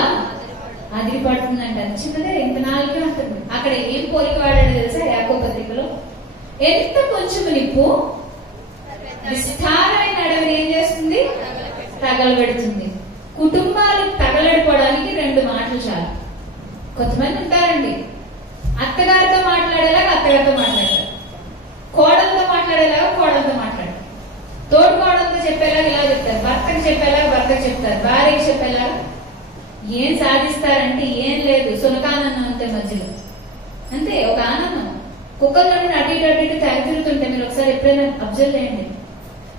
అదిరిపడుతుందంట. చిన్నదే ఎంత నాలుగే ఉంటుంది. అక్కడ ఏం పోలిక వాడాడో తెలుసా? యాకోబు పత్రికలో ఎంత కొంచెం నిప్పు విస్తారమైన అడవిని ఏం చేస్తుంది? తగలబెడుతుంది. కుటుంబాలు తగలడిపోవడానికి రెండు మాటలు చాలు. కొంతమంది ఉంటారండి, అత్తగారితో మాట్లాడేలాగా అత్తగారితో మాట్లాడతారు, కోడలతో మాట్లాడేలాగా కోడలతో మాట్లాడతారు, తోడు కోడలతో చెప్పేలాగా ఇలా చెప్తారు, భర్తకు చెప్పేలాగా భర్తకు చెప్తారు, భార్యకి చెప్పేలాగా. ఏం సాధిస్తారంటే ఏం లేదు, సునకానందం అంతే మధ్యలో. అంతే ఒక ఆనందం. కుక్కల్లో అటు ఇటు అటు ఇటు తిరుగుతుంటే మీరు ఒకసారి ఎప్పుడైనా అబ్జర్వ్ చేయండి.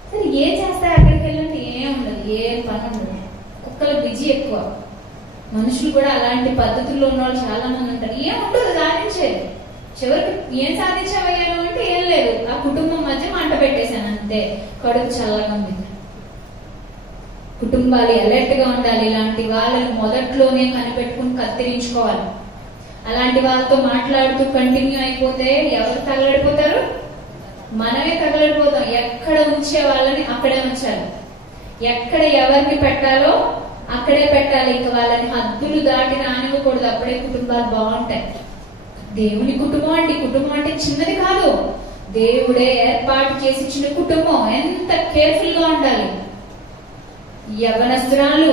సరే ఏం చేస్తారు అక్కడికి వెళ్ళంటే ఏం ఉండదు, ఏం పని ఉండదు. కుక్కల బిజీ ఎక్కువ. మనుషులు కూడా అలాంటి పద్ధతుల్లో ఉన్న వాళ్ళు చాలా మంది ఉంటారు. ఏం ఉండదు సాధించేది. చివరికి ఏం సాధించవయ్యాను అంటే ఏం లేదు, ఆ కుటుంబం మధ్య మంట పెట్టేశాను అంతే. కడుపు చల్లగా ఉంది. కుటుంబాలు అలర్ట్ గా ఉండాలి. ఇలాంటి వాళ్ళని మొదట్లోనే కనిపెట్టుకుని కత్తిరించుకోవాలి. అలాంటి వాళ్ళతో మాట్లాడుతూ కంటిన్యూ అయిపోతే ఎవరు తగలడిపోతారు? మనమే తగలడిపోతాం. ఎక్కడ ఉంచే వాళ్ళని అక్కడే ఉంచాలి, ఎక్కడ ఎవరిని పెట్టాలో అక్కడే పెట్టాలి. ఇంకా వాళ్ళని హద్దులు దాటి రానివ్వకూడదు. అప్పుడే కుటుంబాలు బాగుంటాయి. దేవుని కుటుంబం అండి. కుటుంబం అంటే చిన్నది కాదు, దేవుడే ఏర్పాటు చేసి ఇచ్చిన కుటుంబం. ఎంత కేర్ఫుల్ గా ఉండాలి. యవ్వనస్తురాలు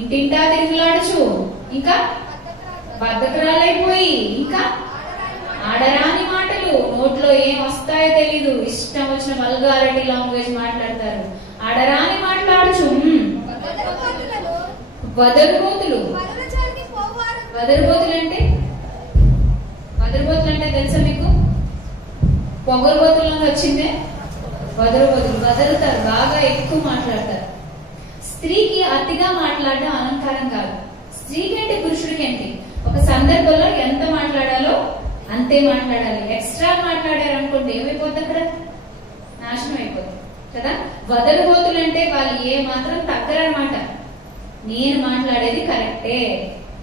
ఇంటింటా తిరుగులాడుచు, ఇంకా బద్ధకరాలైపోయి, ఇంకా ఆడరాని మాటలు, నోట్లో ఏం వస్తాయో తెలీదు, ఇష్టం వచ్చిన వల్గారిటీ లాంగ్వేజ్ మాట్లాడతారు. ఆడరాని మాట్లాడుచు, వదరుబోతులు. వదరుబోతులు అంటే తెలుసా మీకు? పొగరుబోతులను వచ్చిందే వదరుబోతులు. వదరుతారు, బాగా ఎక్కువ మాట్లాడతారు. స్త్రీకి అతిగా మాట్లాడడం అలంకారం కాదు. స్త్రీకి ఏంటి, పురుషుడికి ఏంటి, ఒక సందర్భంలో ఎంత మాట్లాడాలో అంతే మాట్లాడాలి. ఎక్స్ట్రా మాట్లాడారు అనుకోండి ఏమైపోతుంది? అక్కడ నాశనం అయిపోతుంది కదా. వదరుబోతులు అంటే వాళ్ళు ఏ మాత్రం తగ్గరన్నమాట. నేను మాట్లాడేది కరెక్టే,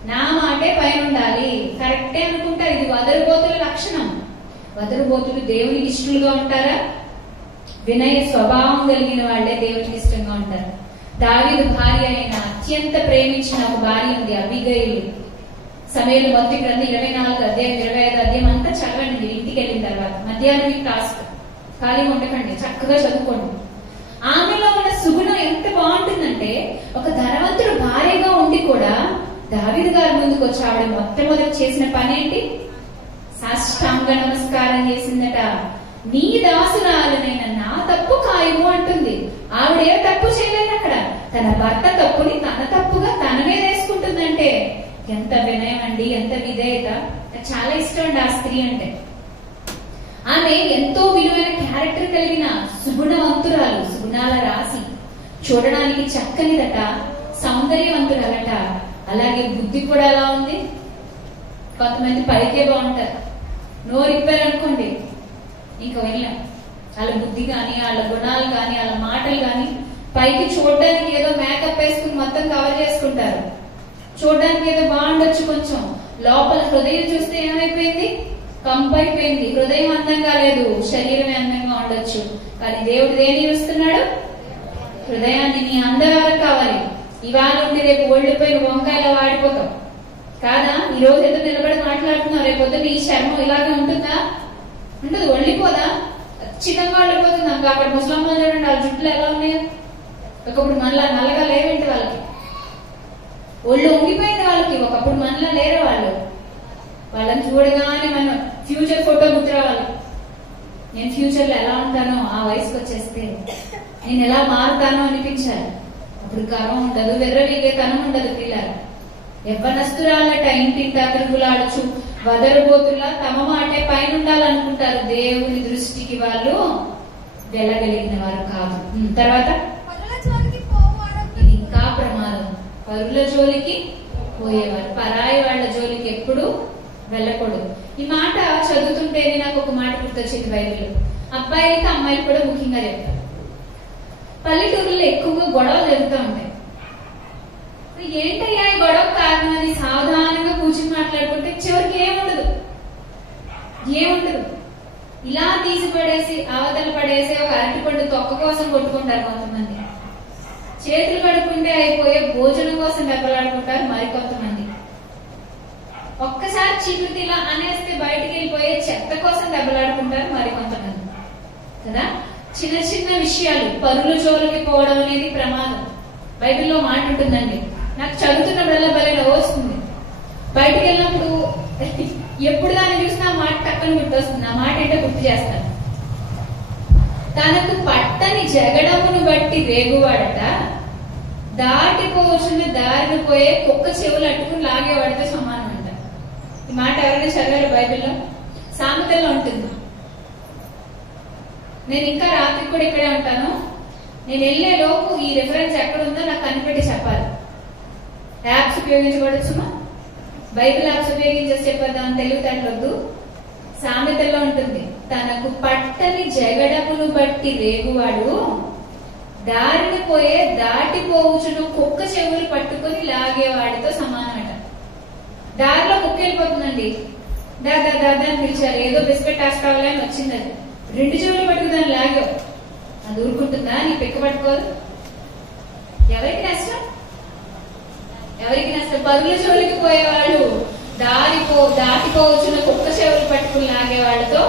నా మాటే పైన ఉండాలి, కరెక్టే అనుకుంటా. ఇది వదరుబోతుల లక్షణం. వదరుబోతులు దేవునికి ఇష్టలుగా ఉంటారా? వినయ స్వభావం కలిగిన వాళ్ళే దేవునికి ఇష్టంగా ఉంటారు. దావీదు భార్య అయిన అత్యంత ప్రేమించిన ఒక భార్య ఉంది, అబీగయీలు. సమయలు మొదటి గ్రంథం 24 అధ్యాయం 25 అధ్యాయం అంతా చదవండి మీరు ఇంటికి వెళ్ళిన తర్వాత. మధ్యాహ్నం టాస్క్ ఖాళీ ఉండకండి, చక్కగా చదువుకోండి. ఆమెలో ఉన్న సుగుణం ఎంత బాగుంటుందంటే, ఒక ధనవంతుడు భార్యగా ఉండి కూడా దావీదు గారి ముందుకు వచ్చి ఆవిడ మొట్టమొదటి చేసిన పని ఏంటి? సాష్టాంగ నమస్కారం చేసిందట. నీ దాసురాలనైన నా తప్పు ఖాయము అంటుంది. ఆవిడ ఏ తప్పు చేయలేదు అక్కడ. తన భర్త తప్పుని తన తప్పుగా తన మీద వేసుకుంటుందంటే ఎంత వినయం అండి, ఎంత విధేయత. చాలా ఇష్టం అండి ఆ స్త్రీ అంటే. ఆమె ఎంతో విలువైన క్యారెక్టర్ కలిగిన సుగుణవంతురాలు, సుగుణాల రాశి. చూడడానికి చక్కనిదట, సౌందర్యవంతురాలట. అలాగే బుద్ధి కూడా ఎలా ఉంది? కొంతమంది పైకే బాగుంటారు, నోరు ఇప్పారనుకోండి ఇంకా వెళ్ళాం. వాళ్ళ బుద్ధి కానీ, వాళ్ళ గుణాలు కానీ, వాళ్ళ మాటలు కానీ పైకి చూడడానికి ఏదో మేకప్ వేసుకుని మొత్తం కవర్ చేసుకుంటారు. చూడడానికి ఏదో బాగుండొచ్చు, కొంచెం లోపల హృదయం చూస్తే ఏమైపోయింది, కంపైపోయింది. హృదయం అందంగా లేదు, శరీరమే అందంగా ఉండొచ్చు. కానీ దేవుడు దేని చూస్తున్నాడు? హృదయాన్ని. నీ అందగారం కావాలి. ఇవాళ ఉండి రేపు ఒళ్ళిపోయిన వంకాయలా వాడిపోతాం కాదా? ఈ రోజు ఏదో నిలబడి మాట్లాడుతున్నావు, రేపు పొద్దున్న ఈ చర్మం ఇలాగే ఉంటుందా? ఉంటుంది. ఒళ్ళిపోదా? ఖచ్చితంగా ఒళ్ళిపోతుంది. అక్కడ ముసలమ్మలు చూడండి, వాళ్ళ జుట్లు ఎలా ఉన్నాయో. ఒకప్పుడు మనలా నల్లగా లేవేంటి వాళ్ళకి, ఒళ్ళు ఉంగిపోయింది వాళ్ళకి. ఒకప్పుడు మనలా లేరు వాళ్ళు. వాళ్ళని చూడగానే మనం ఫ్యూచర్ ఫోటో గుర్తురావాలి. నేను ఫ్యూచర్ లో ఎలా ఉంటానో, ఆ వయసుకు వచ్చేస్తే నేను ఎలా మారుతానో అనిపించాలి. అప్పుడు గర్వం ఉండదు, వెర్రవీగే తనం ఉండదు. పిల్లలు యవ్వనస్తురాలట ఇంటింటా తిరుగులాడుచు వదరబోతులా తమ మాటే పైన ఉండాలనుకుంటారు. దేవుని దృష్టికి వాళ్ళు వెళ్ళగలిగిన వారు కాదు. తర్వాత ఇది ఇంకా ప్రమాదం. పరుల జోలికి పోయేవారు, పరాయి వాళ్ళ జోలికి ఎప్పుడు వెళ్ళకూడదు. ఈ మాట చదువుతుంటేనే నాకు ఒక మాట గుర్తొచ్చింది బైబిల్లో. అబ్బాయిలకి అమ్మాయిలు కూడా ముఖ్యంగా చెప్తారు. పల్లెటూరులో ఎక్కువగా గొడవలు జరుగుతూ ఉంటాయి. ఏంటయ్యా గొడవ కారణం అని సాధారణంగా కూర్చుని మాట్లాడుకుంటే చివరికి ఏముండదు. ఇలా తీసి పడేసి అవతల పడేసి ఒక అరటిపండు తొక్క కోసం కొట్టుకుంటారు కొంతమంది. చేతులు కడుక్కుంటే అయిపోయే భోజనం కోసం దెబ్బలాడుకుంటారు మరికొంతమంది. ఒక్కసారి చీపురు ఇలా అనేస్తే బయటికి వెళ్ళిపోయే చెత్త కోసం దెబ్బలాడుకుంటారు మరికొంతమంది కదా. చిన్న చిన్న విషయాలు పరుల జోలికి పోవడం అనేది ప్రమాదం. బైబిల్లో మాట ఉంటుందండి, నాకు చదువుతున్నప్పుడల్లా భలే నవ్వు వస్తుంది. బయటికి వెళ్ళినప్పుడు ఎప్పుడు దాన్ని చూసినా ఆ మాట టక్కన గుర్తొస్తుంది. ఆ మాట ఏంటో గుర్తు చేస్తాను. తనకు పట్టని జగడమును బట్టి రేగువాడట, దాటిపోవచ్చున్న దారిని పోయే కుక్క చెవులు అట్టుకుని లాగేవాడితో సమానం అంట. ఈ మాట ఎవరైనా చదివారు బైబిల్లో? సామెతల్లో ఉంటుంది. నేను ఇంకా రాత్రి కూడా ఇక్కడే ఉంటాను. నేను వెళ్లే లోపు ఈ రిఫరెన్స్ ఎక్కడ ఉందో నాకు కనిపెట్టి చెప్పాలి. యాప్స్ ఉపయోగించబడచ్చుమా? బైబిల్ యాప్స్ ఉపయోగించేసి చెప్పేద్దాం, తెలివితేటలొద్దు. సామెతల్లో ఉంటుంది, తనకు పట్టని జగడమును బట్టి రేగువాడు దారిని పోయే దాటిపోవచ్చును కుక్క చెవులు పట్టుకుని లాగేవాడితో సమానమట. దారిలో కుక్క వెళ్ళిపోతుందండి, దాదా దాదా అని పిలిచారు, ఏదో బిస్కెట్ కావాలి అని వచ్చింది. అది 2 చెవులు పట్టుకుని లాగావు, అది ఊరుకుంటుందా? నీ పిక్క పట్టుకోదు. ఎవరికి నష్టం? పరుల చెవులకి పోయేవాళ్ళు దాటిపోవచ్చున్న కుక్క చెవులు పట్టుకుని లాగేవాళ్ళతో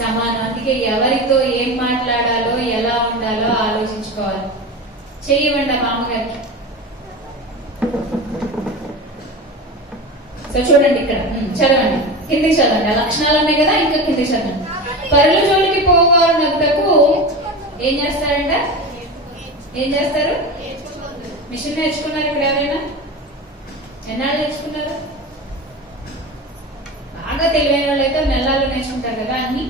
సమానం. అందుకే ఎవరితో ఏం మాట్లాడాలో ఎలా ఉండాలో ఆలోచించుకోవాలి. చెయ్యవండి మామగారికి. సో చూడండి ఇక్కడ చదవండి, కిందికి చదవండి. ఆ లక్షణాలు ఉన్నాయి కదా, ఇంకా కిందికి చదవండి. పరుల జోలికి పోవారు నవ్వుటకు ఏం చేస్తారంట? ఏం చేస్తారు? మిషన్ నేర్చుకున్నారు ఇక్కడ ఎవరైనా? ఎన్నాళ్ళు నేర్చుకున్నారు? బాగా తెలివైన వాళ్ళు అయితే నెలల్లో నేర్చుకుంటారు కదా అన్ని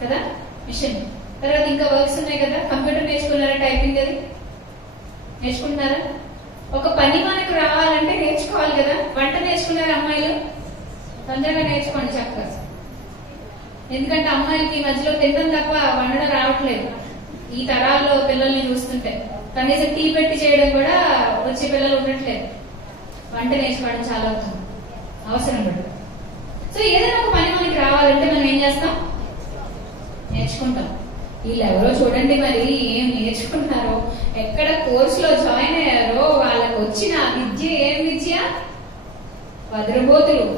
కదా. మిషన్ తర్వాత ఇంకా వర్క్స్ ఉన్నాయి కదా. కంప్యూటర్ నేర్చుకున్నారా? టైపింగ్ అది నేర్చుకుంటున్నారా? ఒక పని మనకు రావాలంటే నేర్చుకోవాలి కదా. వంట నేర్చుకున్నారా అమ్మాయిలు? తొందరగా నేర్చుకోండి చక్కగా. ఎందుకంటే అమ్మాయిలకి మధ్యలో తినడం తప్ప వండడం రావట్లేదు ఈ తరాల్లో పిల్లల్ని చూస్తుంటే. కనీసం టీ పెట్టి చేయడం కూడా వచ్చే పిల్లలు ఉండట్లేదు. వంట నేర్చుకోవడం చాలా అవసరం పడుతుంది. సో ఏదైనా ఒక పని మనకి రావాలంటే మనం ఏం చేస్తాం? నేర్చుకుంటాం. వీళ్ళు ఎవరో చూడండి మరి ఏం నేర్చుకుంటున్నారో, ఎక్కడ కోర్సులో జాయిన్ అయ్యారో, వాళ్ళకు వచ్చిన విద్య ఏం విద్య? వదరబోతులు,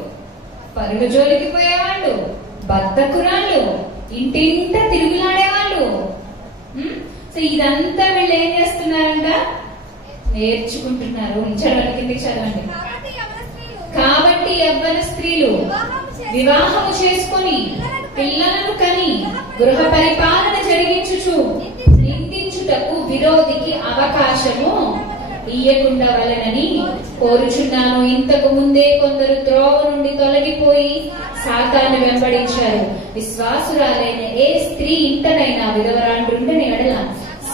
పరుల జోలికి పోయేవాళ్ళు, బద్ధకురాళ్ళు, ఇంటింట తిరుగులాడేవాళ్ళు. సో ఇదంతా వీళ్ళు ఏం చేస్తున్నారంట? నేర్చుకుంటున్నారు. చదవండి, కిందకి చదవండి. కాబట్టి యవ్వన స్త్రీలు వివాహము చేసుకొని పిల్లలను కని గృహ పరిపాలన జరిగించుచు నిందించుటకు విరోధికి అవకాశము ఇయ్యకుండా వలనని కోరుచున్నాను. ఇంతకు ముందే కొందరు త్రోవ నుండి తొలగిపోయి సాతాను వెంబడించారు. విశ్వాసురాలైన ఏ స్త్రీ ఇంటనైనా విధవరాండ్రుండని ఎడల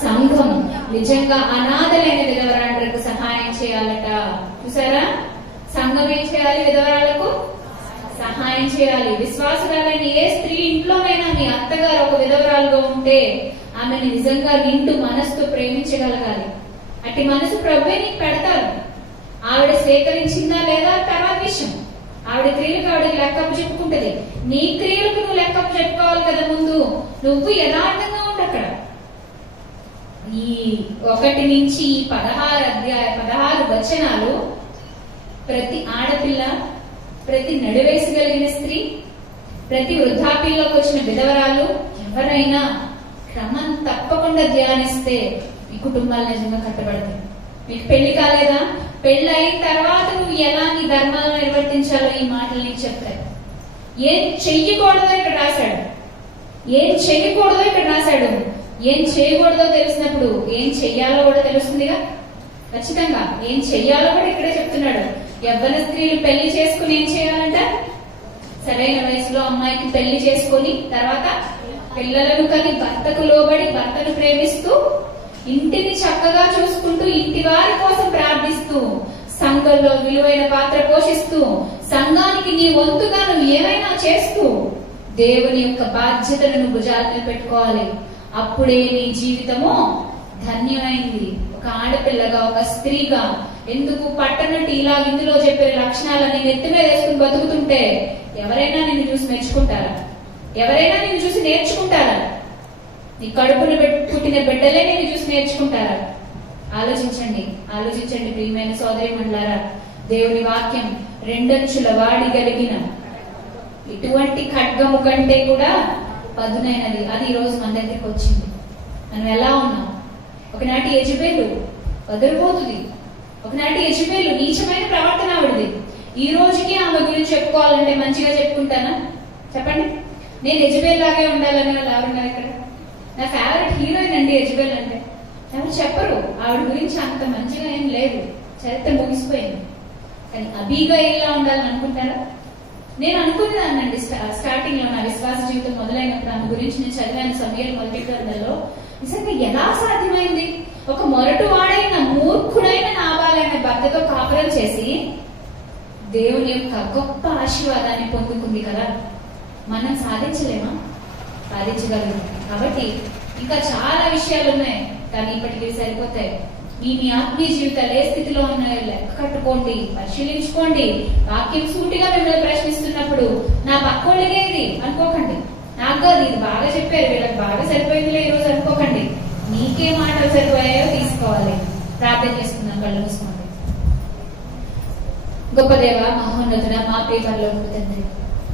సంఘం నిజంగా అనాథలైన విధవరాండ్రకు సహాయం చేయాలట. చూసారా? సంఘం ఏం చేయాలి? విధవరాలకు సహాయం చేయాలి. విశ్వాసురాలైన ఏ స్త్రీ ఇంట్లోనైనా మీ అత్తగారు ఒక విధవరాలుగా ఉంటే ఆమెను నిజంగా నిండు మనసుతో ప్రేమించగలగాలి. అట్టి మనసు ప్రభువే నీకు పెడతారు. ఆవిడ స్వీకరించిందా లేదా తర్వాత విషయం. ఆవిడ క్రియలకు ఆవిడ లెక్కపు చెప్పుకుంటది. నీ క్రియలకు నువ్వు లెక్కపు చెప్పుకోవాలి కదా. ముందు నువ్వు యథార్థంగా ఉండు. అక్కడ ఈ 1 నుంచి 16 వచనాలు ప్రతి ఆడపిల్ల, ప్రతి నడివేసగలిగిన స్త్రీ, ప్రతి వృద్ధాప్యంలోకి వచ్చిన విధవరాలు ఎవరైనా క్రమం తప్పకుండా ధ్యానిస్తే ఈ కుటుంబాలు నిజంగా కట్టబడతాయి. మీకు పెళ్లి కాలేదా? పెళ్లి అయిన తర్వాత నువ్వు ఎలా నీ ధర్మాలను నిర్వర్తించాలో ఈ మాటలు నీకు చెప్తాయి. ఏం చెయ్యకూడదో ఇక్కడ రాశాడు. ఏం చెయ్యకూడదో ఇక్కడ రాశాడు. ఏం చేయకూడదో తెలిసినప్పుడు ఏం చెయ్యాలో కూడా తెలుస్తుందిగా. ఖచ్చితంగా ఏం చెయ్యాలో కూడా ఇక్కడే చెప్తున్నాడు. యవ్వన స్త్రీలు పెళ్లి చేసుకుని ఏం చేయాలంట? సరైన వయసులో అమ్మాయికి పెళ్లి చేసుకుని తర్వాత పిల్లలను కని భర్తకు లోబడి భర్తను ప్రేమిస్తూ ఇంటిని చక్కగా చూసుకుంటూ ఇంటి వారి కోసం ప్రార్థిస్తూ సంఘంలో విలువైన పాత్ర పోషిస్తూ సంఘానికి నీ వంతుగా నువ్వు ఏమైనా చేస్తూ దేవుని యొక్క బాధ్యతను నువ్వు భుజాలను పెట్టుకోవాలి. అప్పుడే నీ జీవితము ధన్యమైంది. ఒక ఆడపిల్లగా, ఒక స్త్రీగా ఎందుకు పట్టనట్టు ఇలా ఇందులో చెప్పే లక్షణాలన్నీ నెత్తి మీద వేసుకుని బతుకుతుంటే ఎవరైనా నిన్ను చూసి మెచ్చుకుంటారా? ఎవరైనా నిన్ను చూసి నేర్చుకుంటారా? నీ కడుపును పుట్టిన బిడ్డలే నిన్ను చూసి నేర్చుకుంటారా? ఆలోచించండి, ఆలోచించండి ప్రియమైన సోదరి మండలారా. దేవుని వాక్యం 2 అంచుల వాడి కలిగిన ఇటువంటి ఖడ్గము కంటే కూడా పదునైనది. అది ఈ రోజు మన దగ్గరికి వచ్చింది. మనం ఎలా ఉన్నాం? ఒకనాటి యెజబెలు వదిలిపోతుంది. ఒకనాటి యెజబెలు నీచమైన ప్రవర్తన ఆవిడది. ఈ రోజుకి ఆమె గురించి చెప్పుకోవాలంటే మంచిగా చెప్పుకుంటానా? చెప్పండి. నేను యెజబెల్ లాగే ఉండాలని వాళ్ళు ఎవరున్నారు ఇక్కడ? నా ఫేవరెట్ హీరోయిన్ అండి యెజబెల్ అంటే. ఎవరు చెప్పరు. ఆవిడ గురించి అంత మంచిగా ఏం లేదు, చరిత్ర ముగిసిపోయింది. కానీ అబీగయిల్లా ఉండాలని అనుకుంటారా? నేను అనుకునేదాన్నండి స్టార్టింగ్ లో, నా విశ్వాస జీవితం మొదలైనప్పుడు ఆమె గురించి నేను చదివాను సమూయేలు మొదటి గ్రంథంలో. నిజంగా ఎలా సాధ్యమైంది? ఒక మొరటు వాడైన మూర్ఖుడైన నాబాలైన భర్తతో కాపురం చేసి దేవుని యొక్క గొప్ప ఆశీర్వాదాన్ని పొందుకుంది కదా. మనం సాధించలేమా? సాధించగలం. కాబట్టి ఇంకా చాలా విషయాలు ఉన్నాయి, కానీ ఇప్పటికీ సరిపోతాయి. మీ ఆత్మీయ జీవితాలు ఏ స్థితిలో ఉన్నాయో లెక్క కట్టుకోండి, పరిశీలించుకోండి. వాక్యం సూటిగా మిమ్మల్ని ప్రశ్నిస్తున్నప్పుడు నా పక్కోళ్ళకే ఇది అనుకోకండి. నాకు అది ఇది బాగా చెప్పారు, వీళ్ళకి బాగా సరిపోయిందిలే ఈ రోజు అనుకోకండి. నీకే మాటలు సరిపోయాయో తీసుకోవాలి. ప్రార్థన చేసుకుందాం, కళ్ళు మూసుకోండి. గొప్ప దేవ, మహోన్నతుడ, మా ప్రియలో తండ్రి,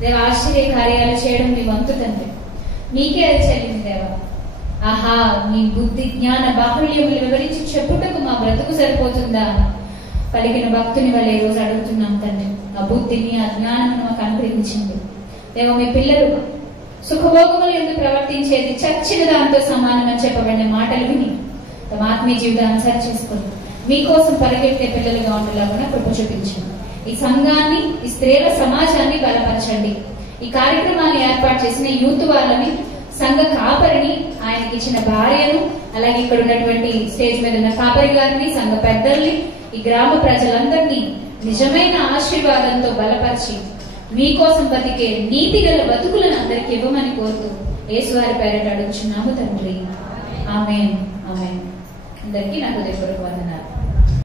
దేవ ఆశ్చర్య కార్యాలు చేయడం మీ వంతు తండ్రి. నీకే అది చెల్లింది దేవ. ఆహా, మీ బుద్ధి జ్ఞాన బాహుళ్యములు వివరించి చెప్పుటకు మా బ్రతుకు సరిపోతుందా? పలికిన భక్తుని వల్ల ఈ రోజు అడుగుతున్నాం తండ్రి. ఆ బుద్ధిని, ఆ జ్ఞానమును మాకు అనుగ్రహించండి దేవ. మీ పిల్లలు సుఖభోగములు ఎందుకు ప్రవర్తించేది చచ్చిన దాంతో సమానమని చెప్పబడిన మాటలు విని తమ ఆత్మీయ జీవితాన్ని సరి చేసుకుని మీకోసం పరిగెత్తే పిల్లలుగా ఉండేలాగా కృప చూపించండి. ఈ సంఘాన్ని, ఈ స్త్రీల సమాజాన్ని బలపరచండి. ఈ కార్యక్రమాన్ని ఏర్పాటు చేసిన యూత్ వాళ్ళని, సంఘ కాపరిని, ఆయనకి ఇచ్చిన భార్యను, అలాగే ఇక్కడ ఉన్నటువంటి స్టేజ్ మీద ఉన్న కాపరి గారిని, సంఘ పెద్దల్ని, ఈ గ్రామ ప్రజలందరినీ నిజమైన ఆశీర్వాదంతో బలపరిచి మీకోసం బతికే నీతి గల బతుకులను అందరికి ఇవ్వమని కోరుతూ యేసువారి పేరిట అడుగుచున్నాము తండ్రి. ఆమేన్. ఆమేన్. అందరికీ నాకు హృదయపూర్వక వందనాలు.